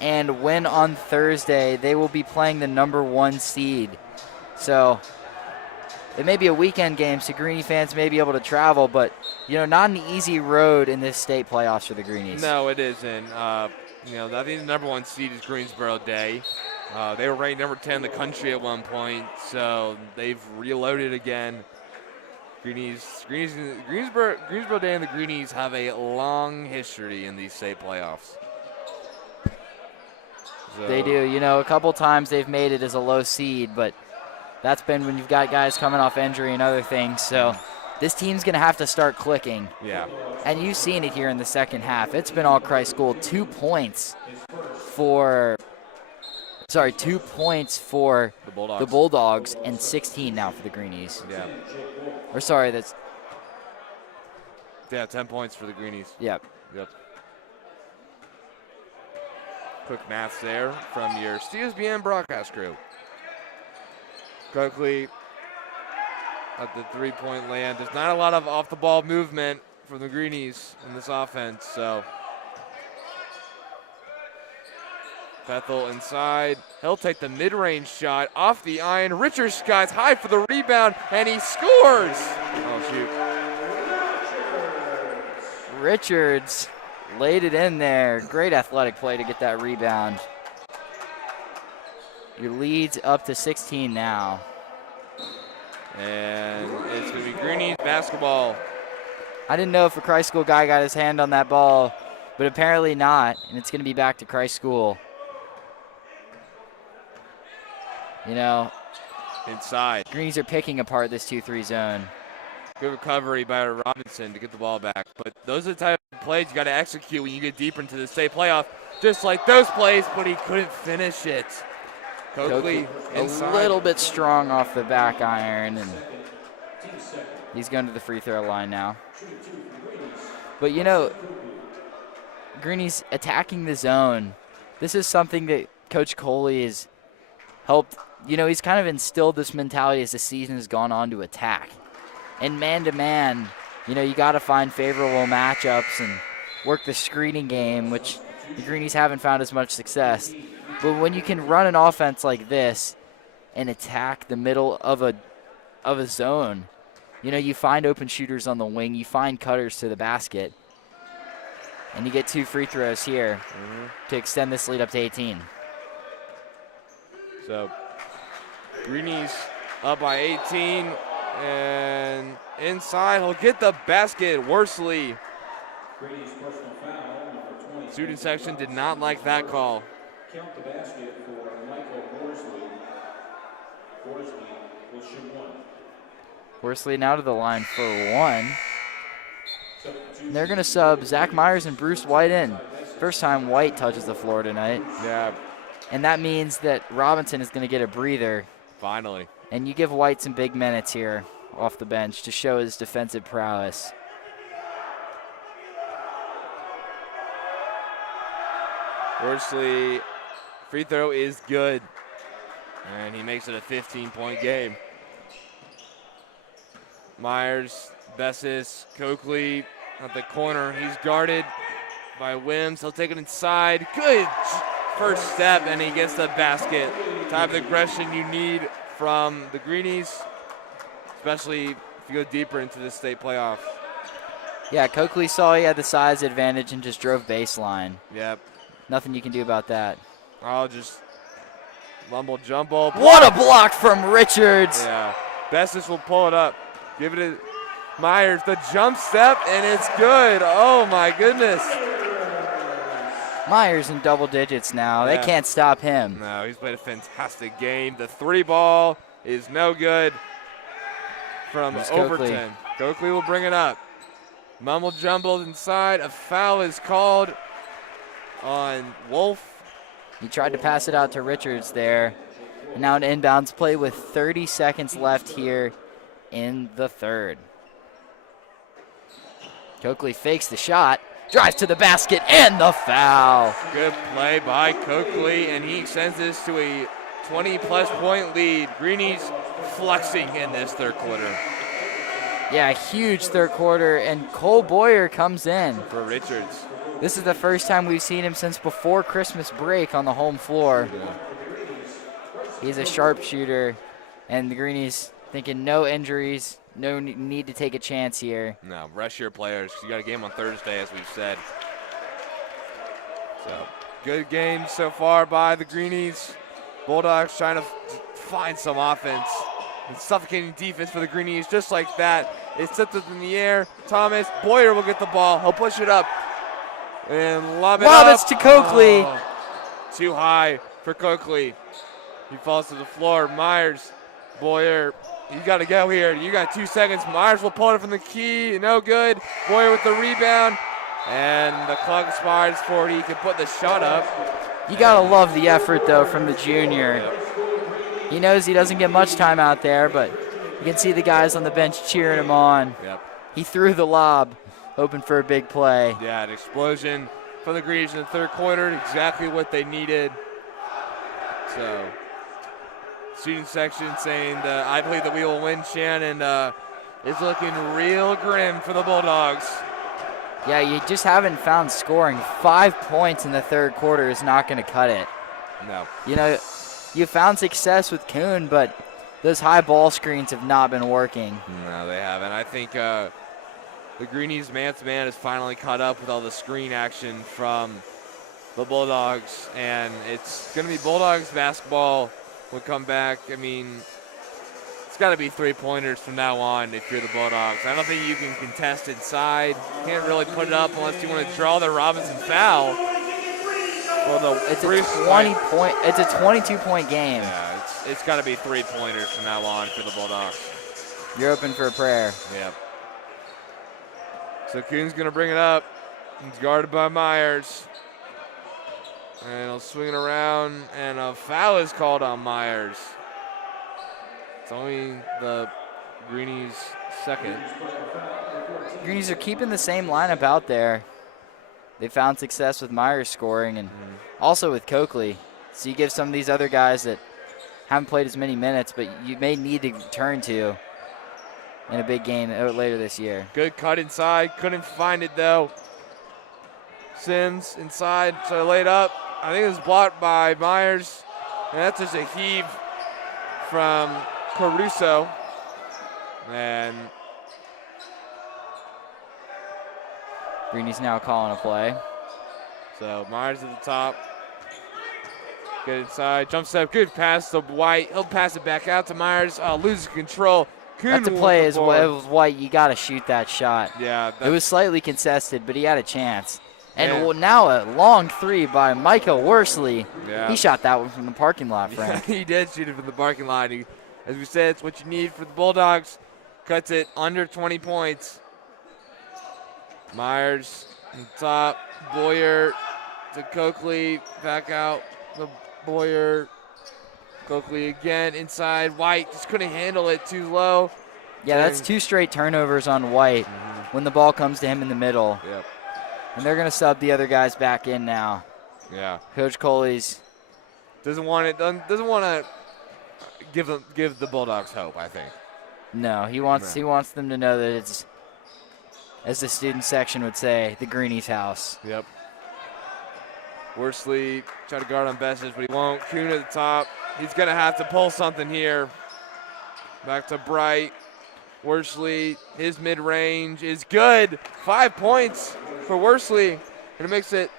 and win on Thursday, they will be playing the #1 seed. So it may be a weekend game, so Greenie fans may be able to travel, but, you know, not an easy road in this state playoffs for the Greenies. No, it isn't. You know, I think the #1 seed is Greensboro Day. They were ranked number 10 in the country at one point, so they've reloaded again. Greensboro Day and the Greenies have a long history in these state playoffs. So. They do. You know, a couple times they've made it as a low seed, but that's been when you've got guys coming off injury and other things. So this team's going to have to start clicking. Yeah. And you've seen it here in the second half. It's been all Christ School. 2 points for the Bulldogs and 16 now for the Greenies. Yeah. Or sorry, that's 10 points for the Greenies. Yep. Quick maths there from your CSBN broadcast crew. Coakley at the 3-point land. There's not a lot of off-the-ball movement for the Greenies in this offense, so. Bethel inside. He'll take the mid-range shot off the iron. Richards skies high for the rebound, and he scores. Oh, shoot. Richards laid it in there. Great athletic play to get that rebound. Your lead's up to 16 now. And it's going to be Greenies basketball. I didn't know if a Christ School guy got his hand on that ball, but apparently not, and it's going to be back to Christ School. You know, inside. Greenies are picking apart this 2-3 zone. Good recovery by Robinson to get the ball back. But those are the type of plays you got to execute when you get deeper into the state playoff. Just like those plays, but he couldn't finish it. Coakley inside. A little bit strong off the back iron, and he's going to the free throw line now. But, you know, Greenies attacking the zone. This is something that Coach Coley has helped. You know, he's kind of instilled this mentality as the season has gone on to attack. And man-to-man, you know, you got to find favorable matchups and work the screening game, which the Greenies haven't found as much success. But when you can run an offense like this and attack the middle of a zone, you know, you find open shooters on the wing, you find cutters to the basket, and you get 2 free throws here to extend this lead up to 18. So, Greenies up by 18, and inside he'll get the basket. Worsley. Student section did not like that call. Count the basket for Michael Worsley. Worsley will shoot 1. Worsley now to the line for 1. And they're going to sub Zach Myers and Bruce White in. First time White touches the floor tonight. Yeah. And that means that Robinson is going to get a breather. Finally. And you give White some big minutes here off the bench to show his defensive prowess. Worsley, free throw is good. And he makes it a 15-point game. Myers, Bessis, Coakley at the corner. He's guarded by Wims. He'll take it inside. Good first step, and he gets the basket. Type of aggression you need from the Greenies, especially if you go deeper into the state playoff. Yeah, Coakley saw he had the size advantage and just drove baseline. Yep. Nothing you can do about that. I'll just mumble jumble. What a block from Richards. Yeah. Bessis will pull it up. Give it to Myers. The jump step, and it's good. Oh, my goodness. Myers in double digits now. Yeah. They can't stop him. No, he's played a fantastic game. The 3 ball is no good from Overton. Coakley will bring it up. Mumble jumbled inside. A foul is called on Wolf. He tried to pass it out to Richards there. And now an inbounds play with 30 seconds left here in the third. Coakley fakes the shot, drives to the basket, and the foul. Good play by Coakley, and he sends this to a 20-plus point lead. Greenies flexing in this third quarter. Yeah, a huge third quarter, and Cole Boyer comes in. For Richards. This is the first time we've seen him since before Christmas break on the home floor. Yeah. He's a sharpshooter, and the Greenies thinking no injuries, no need to take a chance here. No, rest your players. You got a game on Thursday, as we've said. So, good game so far by the Greenies. Bulldogs trying to find some offense. And suffocating defense for the Greenies, just like that. It's tipped up in the air. Thomas Boyer will get the ball. He'll push it up and lob it up. To Coakley. Oh, too high for Coakley. He falls to the floor. Myers, Boyer, you got to go here. You got 2 seconds. Myers will pull it from the key. No good. Boyer with the rebound. And the clock expires for it. He can put the shot up. You got to love the effort, though, from the junior. Yep. He knows he doesn't get much time out there, but you can see the guys on the bench cheering him on. Yep. He threw the lob, hoping for a big play. Yeah, an explosion for the Greenies in the third quarter. Exactly what they needed. So, student section saying that I believe that we will win. Shannon is looking real grim for the Bulldogs. Yeah, you just haven't found scoring. 5 points in the third quarter is not going to cut it. No. You know, you found success with Kuhn, but those high ball screens have not been working. No, they haven't. I think the Greenies man-to-man has finally caught up with all the screen action from the Bulldogs, and it's going to be Bulldogs basketball will come back. I mean, it's got to be three-pointers from now on if you're the Bulldogs. I don't think you can contest inside. Can't really put it up unless you want to draw the Robinson foul. Well, it's a 20-point. It's a 22-point game. Yeah, it's got to be three-pointers from now on for the Bulldogs. You're open for a prayer. Yep. So Kuhn's going to bring it up. He's guarded by Myers. And he'll swing it around, and a foul is called on Myers. It's only the Greenies' second. Greenies are keeping the same lineup out there. They found success with Myers scoring and also with Coakley. So you give some of these other guys that haven't played as many minutes, but you may need to turn to in a big game later this year. Good cut inside. Couldn't find it, though. Sims inside, so laid up. I think it was blocked by Myers. And that's just a heave from Caruso. And Greenies now calling a play. so Myers at the top. Good inside. Jump step. Good pass to White. He'll pass it back out to Myers. Loses control. That's a play as White. You got to shoot that shot. Yeah. It was slightly contested, but he had a chance. And Yeah. now a long three by Micah Worsley. Yeah. He shot that one from the parking lot, Frank. He did shoot it from the parking lot. As we said, it's what you need for the Bulldogs. Cuts it under 20 points. Myers on top. Boyer to Coakley. Back out the Boyer. Coakley again inside. White just couldn't handle it, too low. Yeah, that's 2 straight turnovers on White when the ball comes to him in the middle. Yep. And they're going to sub the other guys back in now. Yeah. Coach Coley's. Doesn't want to give the Bulldogs hope, I think. No, he wants them to know that it's, as the student section would say, the Greenies' house. Yep. Worsley try to guard on Bessage, but he won't. Kuhn at the top. He's going to have to pull something here. Back to Bright. Worsley, his mid-range is good. 5 points for Worsley. And it makes it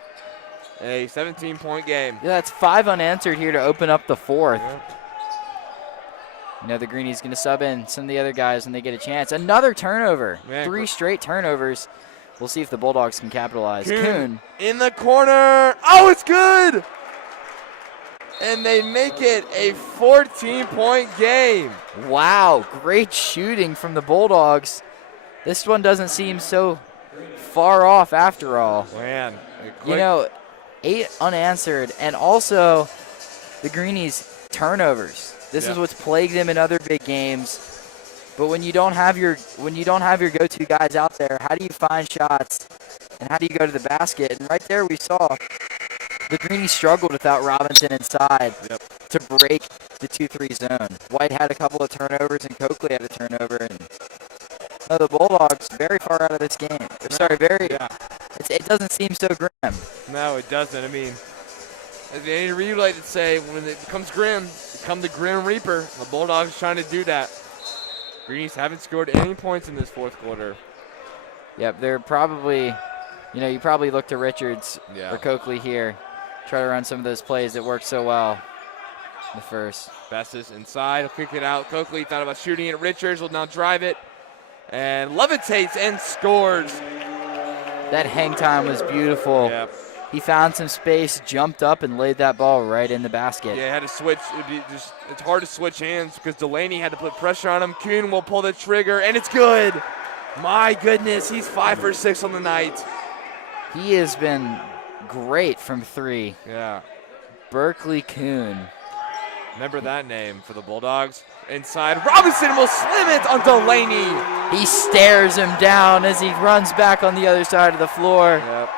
a 17-point game. Yeah, that's 5 unanswered here to open up the fourth. Yeah. You know, the Greenies going to sub in some of the other guys when they get a chance. Another turnover. Man, 3 straight turnovers. We'll see if the Bulldogs can capitalize. Kuhn in the corner. Oh, it's good. And they make it a 14-point game. Wow, great shooting from the Bulldogs. This one doesn't seem so far off after all. Man. You know, 8 unanswered, and also the Greenies turnovers. This is what's plagued them in other big games. But when you don't have your go-to guys out there, how do you find shots and how do you go to the basket? And right there we saw the Greenies struggled without Robinson inside. Yep. to break the 2-3 zone. White had a couple of turnovers, and Coakley had a turnover. And the Bulldogs very far out of this game. Sorry, very. Yeah. It doesn't seem so grim. No, it doesn't. I mean, as Andy Reid like to say, when it becomes grim, become the Grim Reaper. The Bulldogs trying to do that. Greenies haven't scored any points in this fourth quarter. Yep, they're probably, you probably look to Richards or Coakley here. Try to run some of those plays that worked so well in the first. Bessis inside, he'll kick it out. Coakley thought about shooting it. Richards will now drive it and levitates and scores. That hang time was beautiful. Yep. He found some space, jumped up, and laid that ball right in the basket. Yeah, had to switch. It's hard to switch hands because Delaney had to put pressure on him. Kuhn will pull the trigger, and it's good. My goodness, he's 5 for 6 on the night. He has been great from 3. Yeah. Berkeley Kuhn. Remember that name for the Bulldogs. Inside, Robinson will slam it on Delaney. He stares him down as he runs back on the other side of the floor. Yep.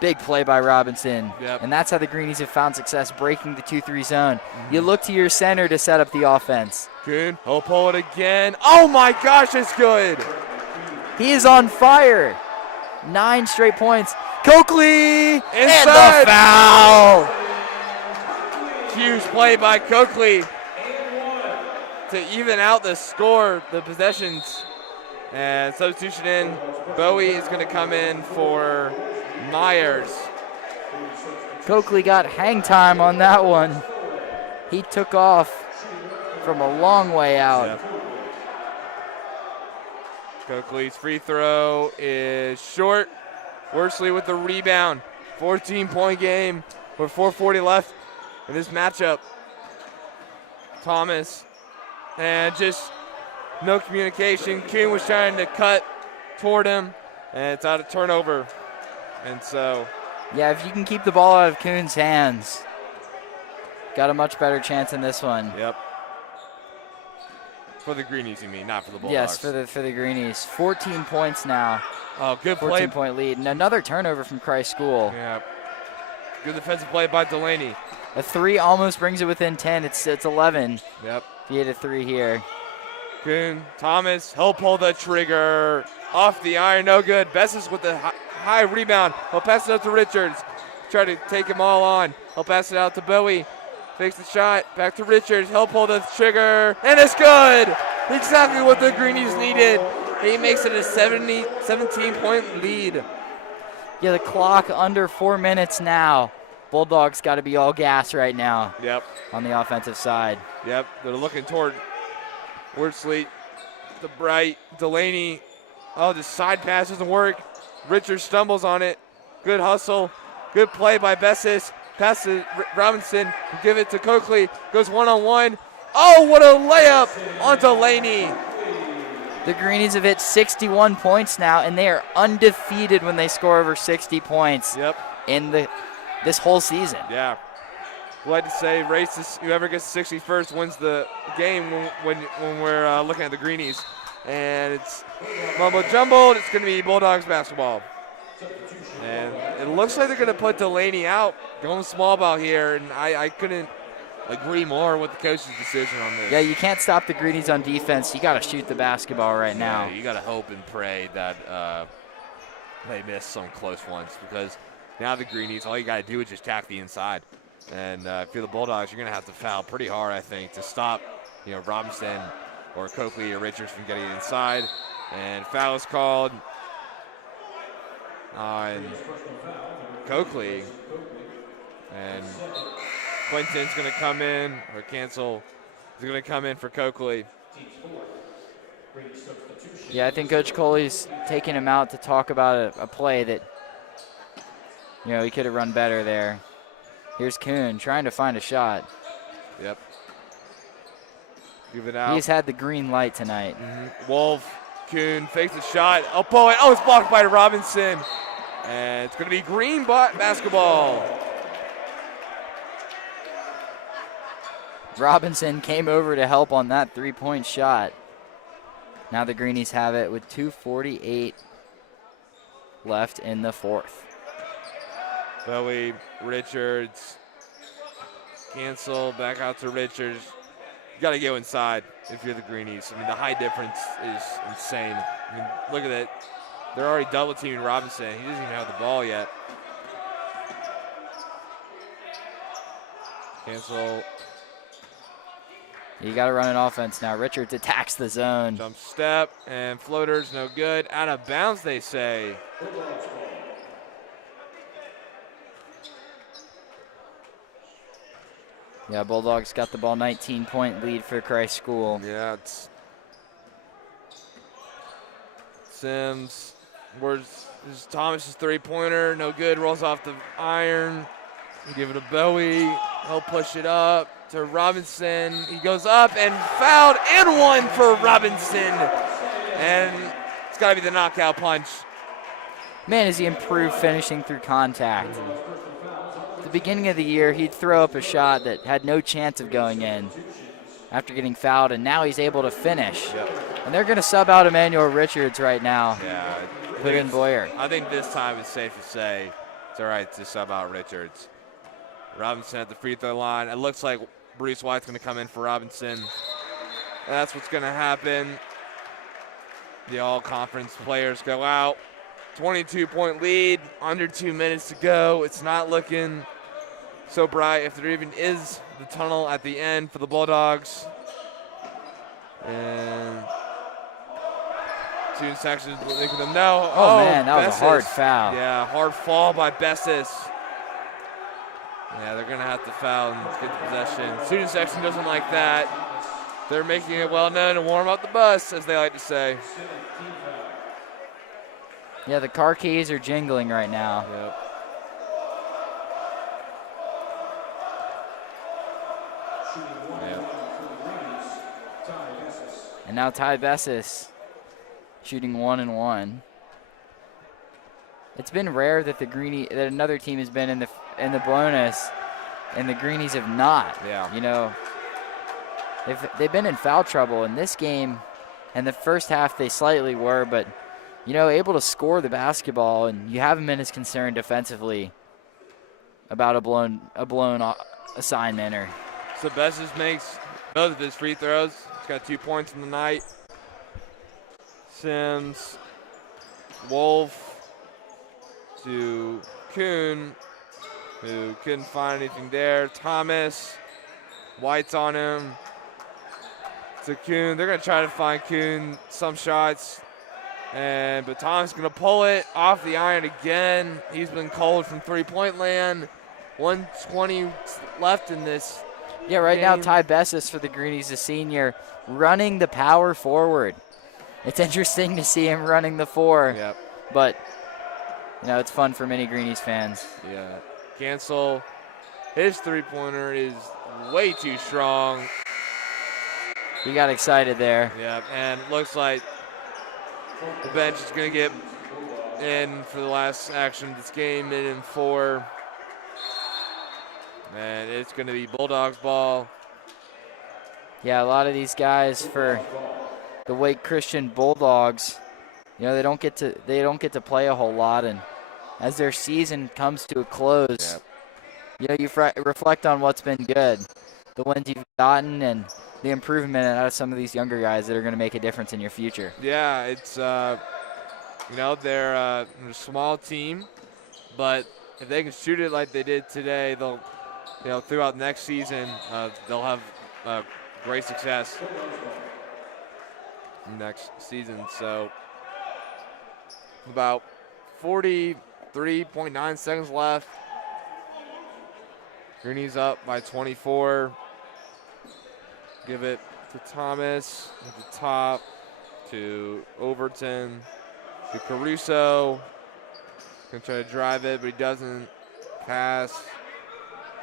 Big play by Robinson. Yep. And that's how the Greenies have found success breaking the 2-3 zone. You look to your center to set up the offense. Kuhn, he'll pull it again. Oh my gosh, it's good. He is on fire. 9 straight points. Coakley! Inside. And the foul! Huge play by Coakley to even out the score, the possessions. And substitution in. Bowie is going to come in for Myers. Coakley got hang time on that one. He took off from a long way out. Yep. Coakley's free throw is short. Worsley with the rebound. 14-point game with 4:40 left in this matchup. Thomas, and just no communication. Kuhn was trying to cut toward him, and it's out of turnover. And so, yeah, if you can keep the ball out of Kuhn's hands, got a much better chance in this one. Yep. For the Greenies, you mean, not for the Bulldogs. Yes, for the Greenies. 14 points now. Oh, good play. 14-point lead. And another turnover from Christ School. Yeah. Good defensive play by Delaney. A 3 almost brings it within 10. It's 11. Yep. If he hit a 3 here. Kuhn, Thomas, he'll pull the trigger. Off the iron, no good. Bessis with the high rebound. He'll pass it up to Richards. Try to take them all on. He'll pass it out to Bowie. Fakes the shot. Back to Richards. He'll pull the trigger. And it's good. Exactly what the Greenies needed. He makes it a 17-point lead. Yeah, the clock under 4 minutes now. Bulldogs got to be all gas right now. Yep. On the offensive side. Yep. They're looking toward Worsley, the Bright, Delaney. Oh, the side pass doesn't work. Richards stumbles on it. Good hustle. Good play by Bessis. Pass to Robinson. Give it to Coakley. Goes one-on-one. Oh, what a layup on Delaney. The Greenies have hit 61 points now, and they are undefeated when they score over 60 points. Yep. In this whole season. Yeah. Glad to say races, whoever gets 61st wins the game when we're looking at the Greenies. And it's mumbo jumbled. It's going to be Bulldogs basketball. And it looks like they're going to put Delaney out, going small ball here. And I couldn't agree more with the coach's decision on this. Yeah, you can't stop the Greenies on defense. You got to shoot the basketball right now. Yeah, you got to hope and pray that they miss some close ones, because now the Greenies, all you got to do is just tack the inside. And if you're the Bulldogs, you're going to have to foul pretty hard, I think, to stop, Robinson or Coakley or Richards from getting inside. And foul is called on Coakley. And Quinton's going to come in, or cancel. He's going to come in for Coakley. Yeah, I think Coach Coley's taking him out to talk about a play that, he could have run better there. Here's Kuhn trying to find a shot. Yep. Give it out. He's had the green light tonight. Wolf, Kuhn fakes the shot. Oh, boy. Oh, it's blocked by Robinson. And it's going to be Green basketball. Robinson came over to help on that 3-point shot. Now the Greenies have it with 2:48 left in the fourth. Bowie, Richards, Cancel, back out to Richards. You got to go inside if you're the Greenies. I mean, the height difference is insane. I mean, look at it. They're already double teaming Robinson. He doesn't even have the ball yet. Cancel. You got to run an offense now. Richards attacks the zone. Jump step and floaters, no good. Out of bounds, they say. Yeah, Bulldogs got the ball, 19-point lead for Christ School. Yeah, it's Sims. Where's Thomas's three-pointer? No good. Rolls off the iron. Give it to Bowie. He'll push it up to Robinson. He goes up and fouled and one for Robinson. And it's got to be the knockout punch. Man, has he improved finishing through contact. At the beginning of the year, he'd throw up a shot that had no chance of going in after getting fouled, and now he's able to finish. Yep. And they're going to sub out Emmanuel Richards right now. Yeah. Put in Boyer. I think this time it's safe to say it's all right to sub out Richards. Robinson at the free throw line. It looks like Bruce White's going to come in for Robinson. And that's what's going to happen. The all-conference players go out. 22-point lead, under 2 minutes to go. It's not looking so bright if there even is the tunnel at the end for the Bulldogs. And student section is making them know. Oh, man, that was Bessis. a hard foul. Yeah, hard fall by Bessis. Yeah, they're going to have to foul and get the possession. Student section doesn't like that. They're making it well known to warm up the bus, as they like to say. Yeah, the car keys are jingling right now. Yep. And now Ty Bessis shooting 1 and 1. It's been rare that that another team has been in the bonus, and the Greenies have not. Yeah. You know, they've been in foul trouble in this game, and the first half they slightly were, but you know, able to score the basketball, and you haven't been as concerned defensively about a blown assignment or. So Bessis makes both of his free throws. He's got 2 points in the night. Sims, Wolf to Kuhn, who couldn't find anything there. Thomas, White's on him. To Kuhn, they're gonna try to find Kuhn some shots. But Thomas going to pull it off the iron again. He's been cold from three-point land. 1:20 left in this Yeah, right game. now Ty Bessis for the Greenies, a senior, running the power forward. It's interesting to see him running the 4. Yep. But, you know, it's fun for many Greenies fans. Yeah. Cancel. His three-pointer is way too strong. He got excited there. Yep, and looks like the bench is going to get in for the last action of this game, minute and 4. And it's going to be Bulldogs ball. Yeah, a lot of these guys for the Wake Christian Bulldogs, you know, they don't get to play a whole lot, and as their season comes to a close, you know, you reflect on what's been good, the wins you've gotten, and the improvement out of some of these younger guys that are going to make a difference in your future. Yeah, it's you know, they're a small team, but if they can shoot it like they did today, they'll, you know, throughout next season, they'll have great success next season. So about 43.9 seconds left. Greenies up by 24. Give it to Thomas at the top, to Overton, to Caruso. Gonna try to drive it, but he doesn't. Pass.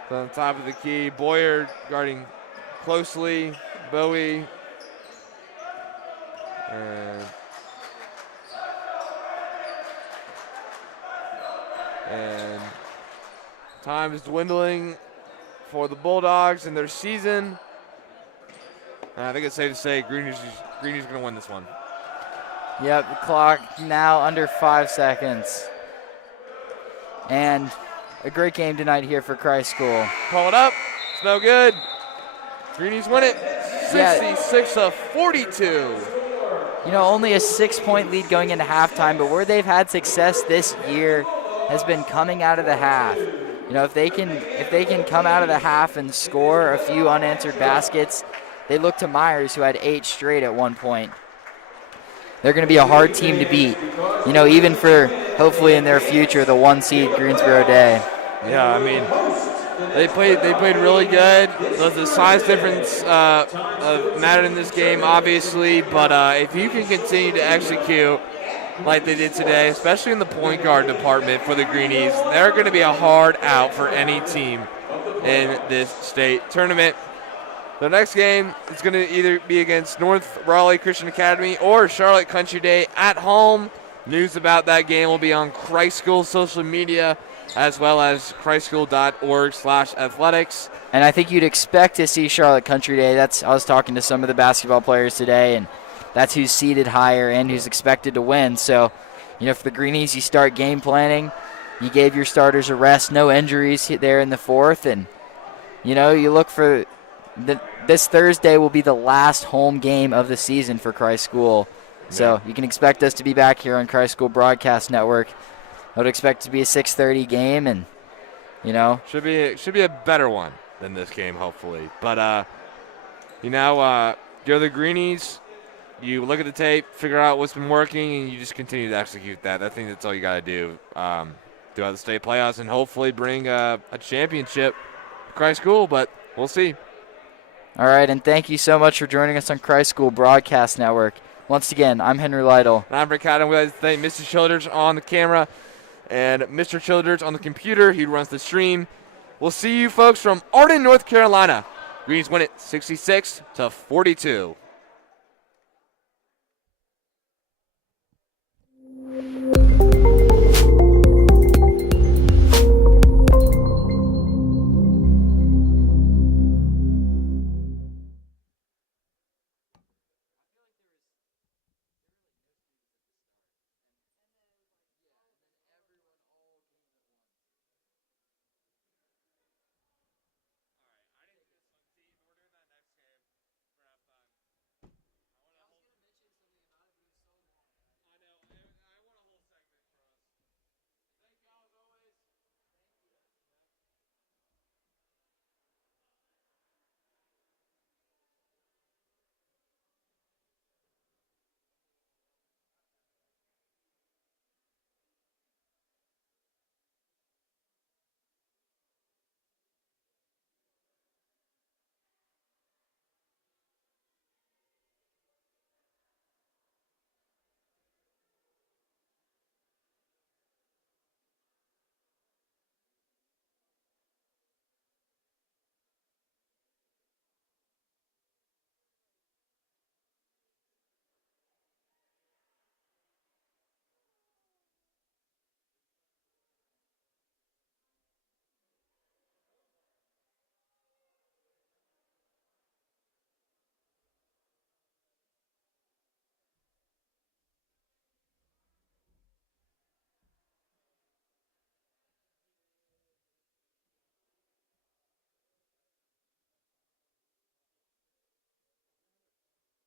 On the top of the key, Boyer guarding closely. Bowie. And time is dwindling for the Bulldogs in their season. And I think it's safe to say Greenies going to win this one. Yep, the clock now under 5 seconds. And a great game tonight here for Christ School. Pull it up. It's no good. Greenies win it Yeah. 66-42. Only a 6-point lead going into halftime, but where they've had success this year has been coming out of the half. If they can come out of the half and score a few unanswered baskets, they look to Myers, who had 8 straight at one point. They're going to be a hard team to beat, even for hopefully in their future the 1 seed Greensboro Day. Yeah, I mean, they played really good. The size difference mattered in this game, obviously, but if you can continue to execute like they did today, especially in the point guard department for the Greenies, they're going to be a hard out for any team in this state tournament. The next game is going to either be against North Raleigh Christian Academy or Charlotte Country Day at home. News about that game will be on Christ School social media as well as christschool.org/athletics. And I think you'd expect to see Charlotte Country Day. I was talking to some of the basketball players today, and that's who's seated higher and who's expected to win. So, for the Greenies, you start game planning. You gave your starters a rest, no injuries there in the fourth, and, you look for this Thursday will be the last home game of the season for Christ School. So you can expect us to be back here on Christ School Broadcast Network. I would expect it to be a 6:30 game, and should be a better one than this game, hopefully. But you're the Greenies. You look at the tape, figure out what's been working, and you just continue to execute that. I think that's all you got to do throughout the state playoffs, and hopefully bring a championship to Christ School. But we'll see. All right, and thank you so much for joining us on Christ School Broadcast Network. Once again, I'm Henry Lytle. And I'm Rick Haddon. We'd like to thank Mr. Childers on the camera and Mr. Childers on the computer. He runs the stream. We'll see you folks from Arden, North Carolina. Greenies win it 66-42.